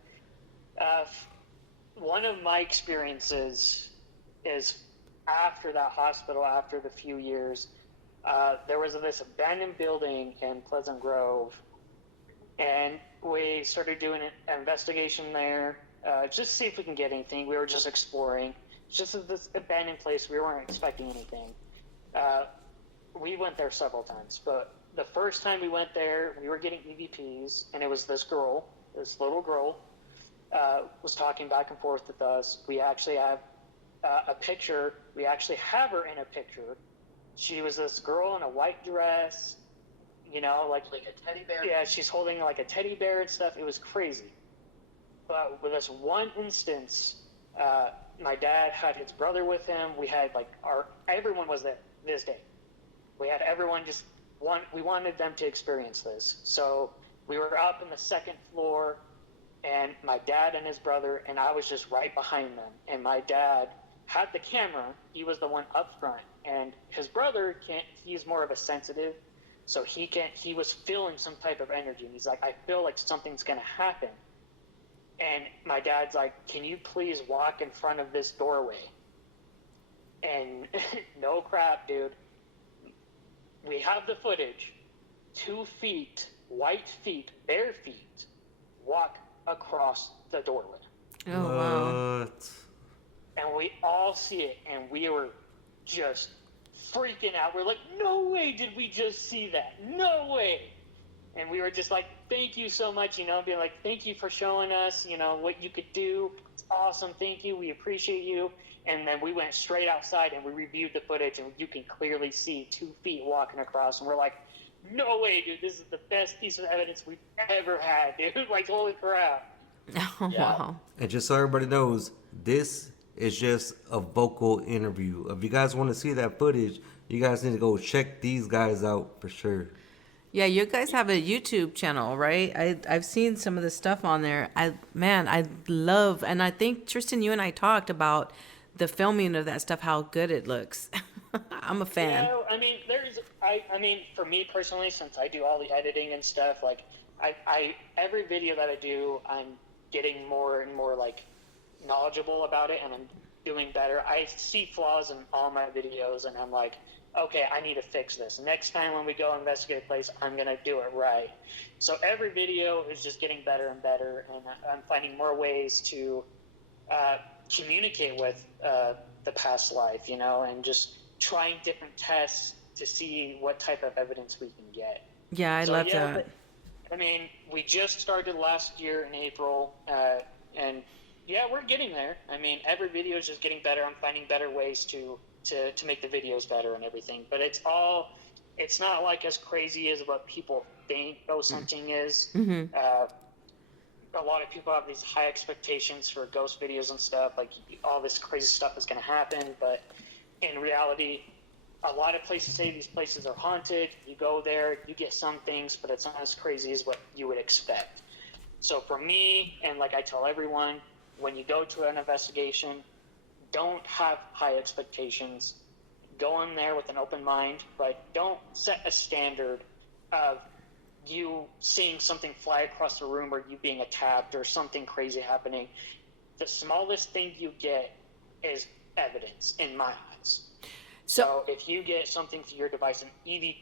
one of my experiences is after that hospital, after the few years, there was this abandoned building in Pleasant Grove, and we started doing an investigation there, just to see if we can get anything. We were just exploring. Just this abandoned place, we weren't expecting anything. We went there several times, but the first time we went there, we were getting EVPs, and it was this little girl, was talking back and forth with us. We actually have a picture. We actually have her in a picture. She was this girl in a white dress, you know, like a teddy bear. Yeah, she's holding like a teddy bear and stuff. It was crazy. But with this one instance, my dad had his brother with him. We had like everyone was there this day. We had everyone we wanted them to experience this. So we were up in the second floor, and my dad and his brother, and I was just right behind them. And my dad had the camera. He was the one up front, and his brother he's more of a sensitive. So he was feeling some type of energy. And he's like, I feel like something's going to happen. And my dad's like, can you please walk in front of this doorway? And no crap, dude. We have the footage. 2 feet, white feet, bare feet, walk across the doorway. Oh, wow. What? And we all see it, and we were just freaking out. We're like, no way did we just see that. No way. And we were just like, thank you so much, you know, being like, thank you for showing us, you know, what you could do. It's awesome. Thank you. We appreciate you. And then we went straight outside and we reviewed the footage, and you can clearly see 2 feet walking across. And we're like, no way, dude. This is the best piece of evidence we've ever had, dude. Like, holy crap. Oh, Yeah. wow. And just so everybody knows, this is just a vocal interview. If you guys want to see that footage, you guys need to go check these guys out for sure. Yeah, you guys have a YouTube channel, right? I've seen some of the stuff on there. I love, and I think Tristan, you and I talked about the filming of that stuff, how good it looks. I'm a fan. Yeah, I mean, I mean, for me personally, since I do all the editing and stuff, like, I every video that I do, I'm getting more and more like knowledgeable about it, and I'm doing better. I see flaws in all my videos, and I'm like, okay, I need to fix this. Next time when we go investigate a place, I'm going to do it right. So every video is just getting better and better, and I'm finding more ways to communicate with the past life, you know, and just trying different tests to see what type of evidence we can get. Yeah, I love that. But, I mean, we just started last year in April, and yeah, we're getting there. I mean, every video is just getting better. I'm finding better ways to make the videos better and everything. But it's not like as crazy as what people think ghost hunting is. Mm-hmm. A lot of people have these high expectations for ghost videos and stuff, like all this crazy stuff is going to happen. But in reality, a lot of places say these places are haunted. You go there, you get some things, but it's not as crazy as what you would expect. So for me, and like I tell everyone, when you go to an investigation, don't have high expectations. Go in there with an open mind, but don't set a standard of you seeing something fly across the room or you being attacked or something crazy happening. The smallest thing you get is evidence in my eyes. So if you get something through your device,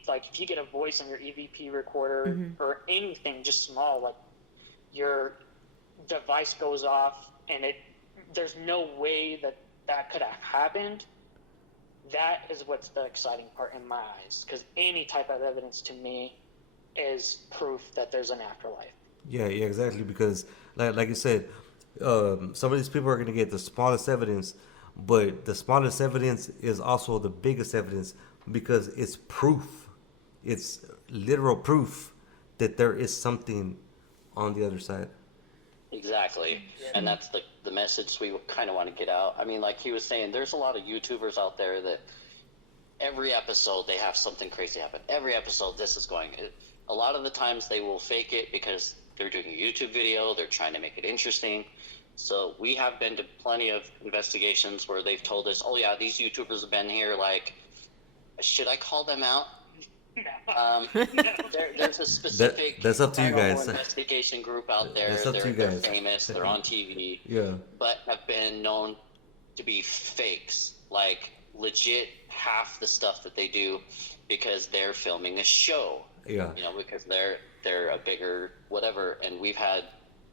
like if you get a voice on your EVP recorder or anything just small, like your device goes off and it there's no way that could have happened. That is what's the exciting part in my eyes, because any type of evidence to me is proof that there's an afterlife. Yeah, exactly. Because, like you said, some of these people are going to get the smallest evidence, but the smallest evidence is also the biggest evidence because it's proof. It's literal proof that there is something on the other side. Exactly. And that's the message we kind of want to get out. I mean, like he was saying, there's a lot of YouTubers out there that every episode they have something crazy happen. Every episode this is going. A lot of the times they will fake it because they're doing a YouTube video. They're trying to make it interesting. So we have been to plenty of investigations where they've told us, oh yeah, these YouTubers have been here. Like, should I call them out? There's a specific that's up to you guys. Investigation group out there. That's up to you guys. They're famous. They're on TV. Yeah. But have been known to be fakes. Like legit, half the stuff that they do because they're filming a show. Yeah. You know, because they're a bigger whatever. And we've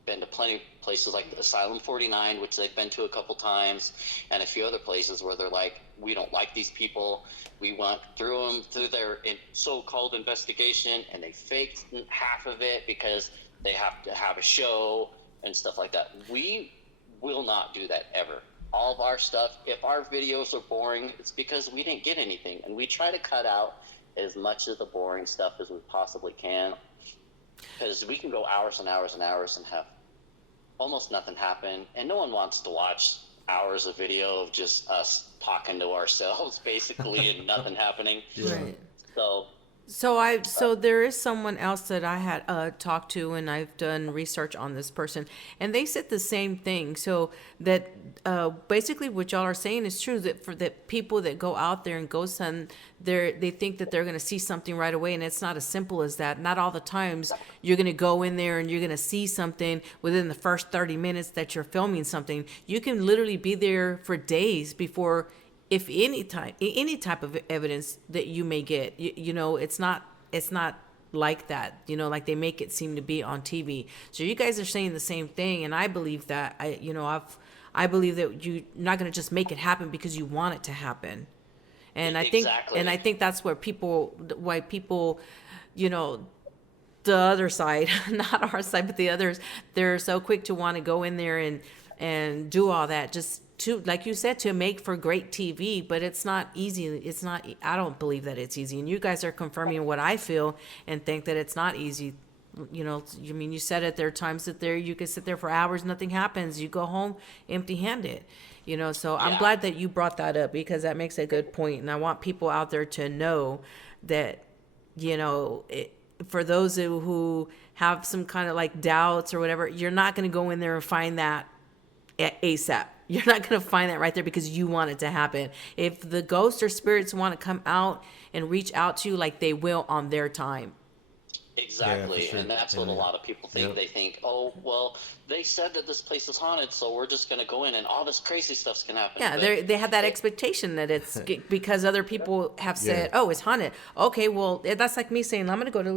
been to plenty of places like the Asylum 49, which they've been to a couple times, and a few other places where they're like, we don't like these people. We went through their so-called investigation, and they faked half of it because they have to have a show and stuff like that. We will not do that ever. All of our stuff, if our videos are boring, it's because we didn't get anything, and we try to cut out as much of the boring stuff as we possibly can, because we can go hours and hours and hours and have almost nothing happen, and no one wants to watch hours of video of just us talking to ourselves basically and nothing happening. Right. So there is someone else that I had talked to, and I've done research on this person, and they said the same thing. So that basically what y'all are saying is true, that for the people that go out there and ghost hunt, they think that they're going to see something right away, and it's not as simple as that. Not all the times you're going to go in there and you're going to see something within the first 30 minutes that you're filming something. You can literally be there for days before, if any type of evidence that you may get, you know, it's not like that, you know, like they make it seem to be on TV. So you guys are saying the same thing, and I believe that. I believe that you're not going to just make it happen because you want it to happen. And Exactly. I think that's why people, you know, the other side, not our side, but the others, they're so quick to want to go in there and do all that, just to, like you said, to make for great TV. But it's not easy. I don't believe that it's easy. And you guys are confirming what I feel and think that it's not easy. You know, I mean, you said it, there are times that you can sit there for hours, nothing happens. You go home empty handed, you know. So I'm glad that you brought that up, because that makes a good point. And I want people out there to know that, you know, for those who have some kind of like doubts or whatever, you're not going to go in there and find that ASAP. You're not going to find that right there because you want it to happen. If the ghosts or spirits want to come out and reach out to you, like, they will on their time. Exactly. Yeah, for sure. And that's what a lot of people think. Yep. They think, oh, well, they said that this place is haunted, so we're just going to go in and all this crazy stuff's going to happen. Yeah, they have that expectation that it's because other people have said, oh, it's haunted. Okay, well, that's like me saying, I'm going to go to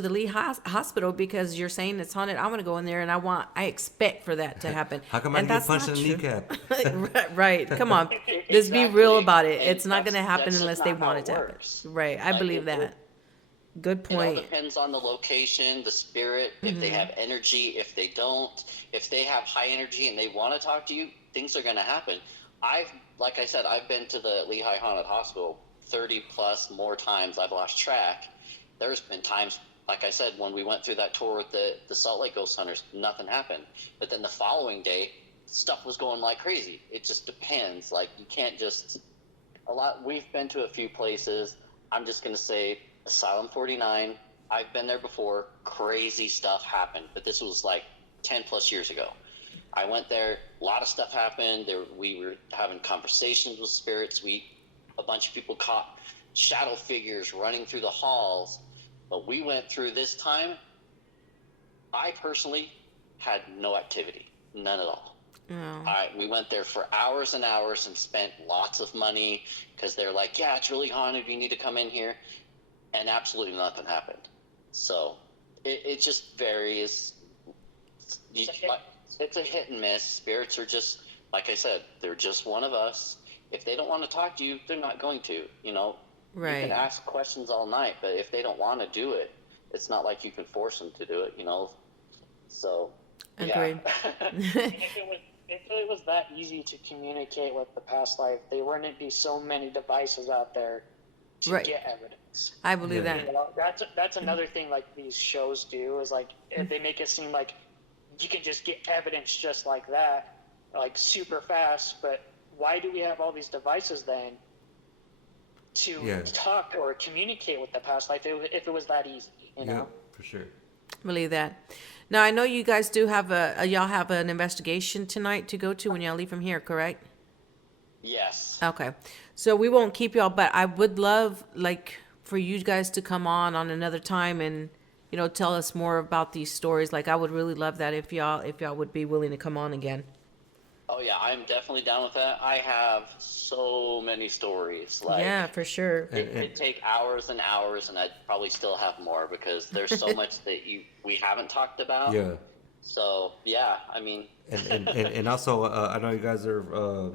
the Lee Hospital because you're saying it's haunted. I want to go in there and I expect for that to happen. How come I get punched in the kneecap? Right. Come on. Just be real about it. It's not going to happen unless they want it to happen. Right. I believe that. Good point. It all depends on the location, the spirit, if they have energy, if they don't. If they have high energy and they want to talk to you, things are going to happen. Like I said, I've been to the Lehigh Haunted Hospital 30 plus more times. I've lost track. There's been times, like I said, when we went through that tour with the Salt Lake Ghost Hunters, nothing happened. But then the following day, stuff was going like crazy. It just depends. Like, you can't just... We've been to a few places. I'm just going to say... Asylum 49, I've been there before. Crazy stuff happened, but this was like 10 plus years ago. I went there, a lot of stuff happened. We were having conversations with spirits. A bunch of people caught shadow figures running through the halls. But we went through this time, I personally had no activity, none at all. We went there for hours and hours and spent lots of money because they're like, yeah, it's really haunted, you need to come in here. And absolutely nothing happened. So it just varies. it's a hit and miss. Spirits are just, like I said, they're just one of us. If they don't want to talk to you, they're not going to. You know, Right. you can ask questions all night, but if they don't want to do it, it's not like you can force them to do it. You know, so Agreed. yeah. If it was that easy to communicate with the past life, there wouldn't be so many devices out there to Right. get evidence. I believe Yeah. that. You know, that's another thing like these shows do is like they make it seem like you can just get evidence just like that, like super fast. But why do we have all these devices then to talk or communicate with the past life if it was that easy? You know? Yeah, for sure. Believe that. Now I know you guys do have y'all have an investigation tonight to go to when y'all leave from here, correct? Yes. Okay. So we won't keep y'all, but I would love like for you guys to come on another time and tell us more about these stories. Like I would really love that if y'all would be willing to come on again. Oh yeah, I'm definitely down with that. I have so many stories. Like, Yeah, for sure. It'd take hours and hours, and I'd probably still have more because there's so much that we haven't talked about. Yeah. So yeah, I mean. And also, I know you guys are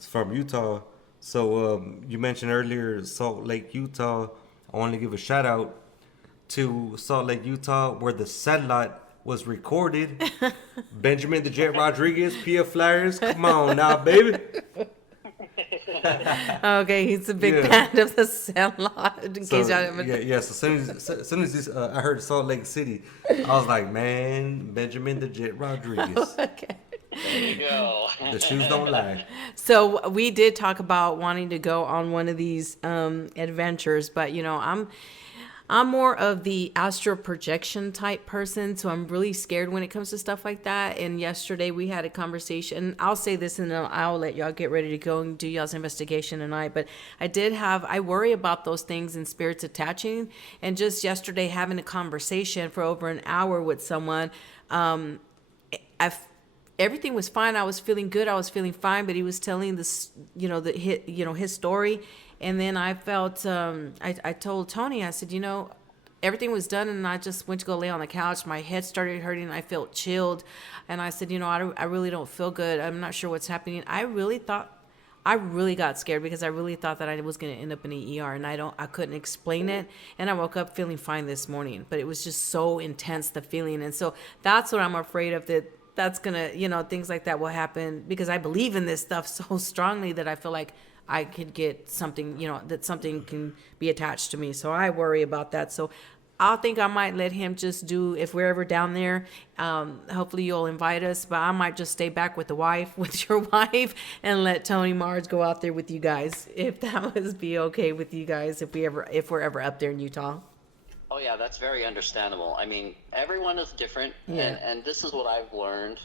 from Utah. So you mentioned earlier Salt Lake, Utah. I want to give a shout out to Salt Lake, Utah, where the satellite was recorded. Benjamin the Jet Rodriguez, PF Flyers. Come on now, baby. Okay, he's a big fan of the Sandlot. In case y'all haven't. So as soon as this, I heard Salt Lake City, I was like, man, Benjamin the Jet Rodriguez. Okay. There you go. The shoes don't lie. So we did talk about wanting to go on one of these adventures, but I'm more of the astral projection type person, so I'm really scared when it comes to stuff like that. And yesterday we had a conversation. I'll say this and then I'll let y'all get ready to go and do y'all's investigation tonight. But I worry about those things and spirits attaching. And just yesterday having a conversation for over an hour with someone, everything was fine. I was feeling good. I was feeling fine, but he was telling this, his story. And then I felt, I told Tony, I said, everything was done and I just went to go lay on the couch. My head started hurting and I felt chilled. And I said, I really don't feel good. I'm not sure what's happening. I really got scared because I really thought that I was going to end up in the ER and I couldn't explain it. And I woke up feeling fine this morning, but it was just so intense, the feeling. And so that's what I'm afraid of, that's going to, things like that will happen because I believe in this stuff so strongly that I feel like I could get something, that something can be attached to me. So I worry about that. So I think I might let him just do, if we're ever down there, hopefully you'll invite us, but I might just stay back with your wife, and let Tony Mars go out there with you guys, if that would be okay with you guys, if we're ever up there in Utah. Oh yeah, that's very understandable. I mean, everyone is different, Yeah. and this is what I've learned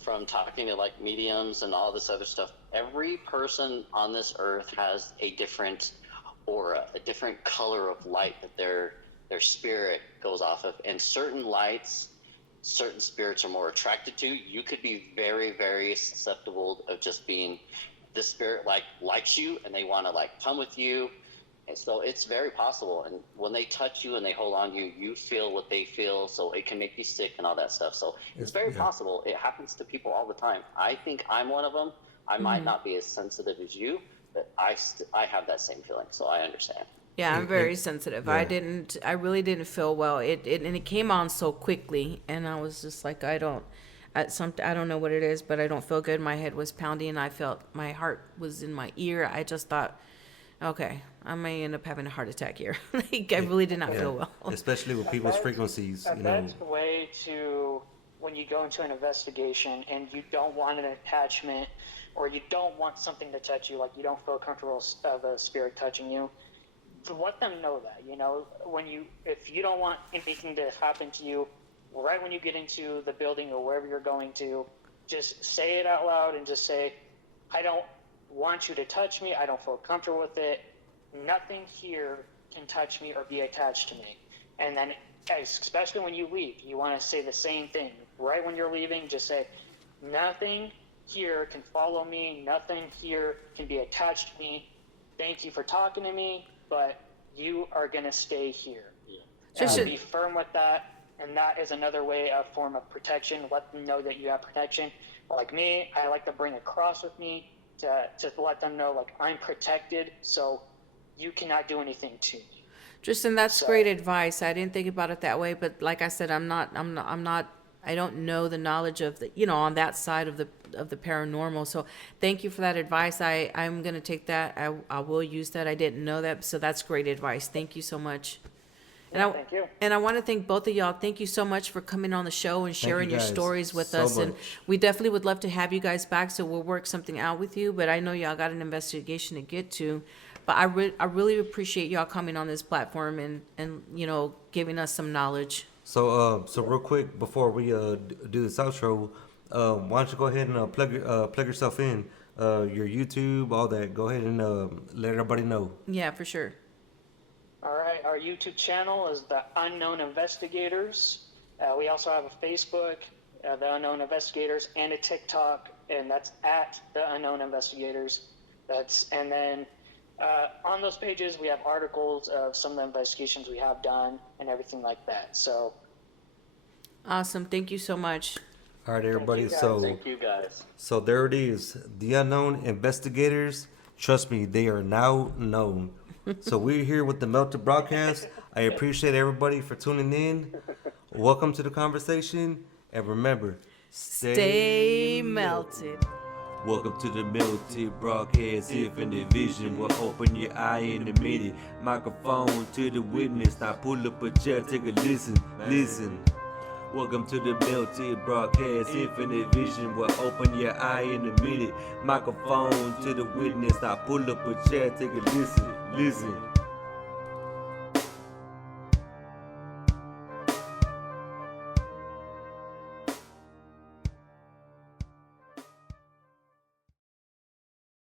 from talking to like mediums and all this other stuff. Every person on this earth has a different aura, a different color of light that their spirit goes off of, and certain lights, certain spirits are more attracted to. You could be very, very susceptible of just being, this spirit likes you and they want to come with you. And so it's very possible. And when they touch you and they hold on to you, you feel what they feel. So it can make you sick and all that stuff. So it's very possible. It happens to people all the time. I think I'm one of them. I might not be as sensitive as you, but I have that same feeling. So I understand. Yeah, I'm very sensitive. Yeah. I really didn't feel well. It came on so quickly, and I was just like, I don't know what it is, but I don't feel good. My head was pounding. I felt my heart was in my ear. I just thought, okay, I may end up having a heart attack here. I really did not feel well. Especially with people's frequencies, That's the way to, when you go into an investigation and you don't want an attachment, or you don't want something to touch you, like you don't feel comfortable of a spirit touching you, to let them know that, if you don't want anything to happen to you, right when you get into the building or wherever you're going to, just say it out loud and just say, I don't want you to touch me. I don't feel comfortable with it. Nothing here can touch me or be attached to me. And then, especially when you leave, you want to say the same thing. Right when you're leaving, just say, nothing here can follow me. Nothing here can be attached to me. Thank you for talking to me, but you are going to stay here. Yeah. Be firm with that, and that is another way, a form of protection. Let them know that you have protection. Like me, I like to bring a cross with me to let them know, like, I'm protected, so you cannot do anything to me. Tristan, that's great advice. I didn't think about it that way, but like I said, I'm not, I don't know the knowledge of the, on that side of the paranormal. So thank you for that advice. I'm going to take that. I will use that. I didn't know that. So that's great advice. Thank you so much. Thank you. And I want to thank both of y'all. Thank you so much for coming on the show and sharing your stories with us. Much. And we definitely would love to have you guys back, so we'll work something out with you. But I know y'all got an investigation to get to. But I really appreciate y'all coming on this platform and giving us some knowledge. So real quick before we do this outro, why don't you go ahead and plug yourself in, your YouTube, all that. Go ahead and let everybody know. Yeah, for sure. All right, our YouTube channel is The Unknown Investigators. We also have a Facebook, The Unknown Investigators, and a TikTok, and that's at The Unknown Investigators. And then on those pages, we have articles of some of the investigations we have done and everything like that. So awesome. Thank you so much. All right, everybody. Thank you guys. So there it is. The Unknown Investigators. Trust me, they are now known. So we're here with the Melted Broadcast. I appreciate everybody for tuning in. Welcome to the conversation. And remember, stay melted. Welcome to the Melted Broadcast. Infinite vision will open your eye in a minute. Microphone to the witness. Now pull up a chair, take a listen. Listen. Welcome to the Melted Broadcast. Infinite vision will open your eye in a minute. Microphone to the witness. Now pull up a chair, take a listen. Listen.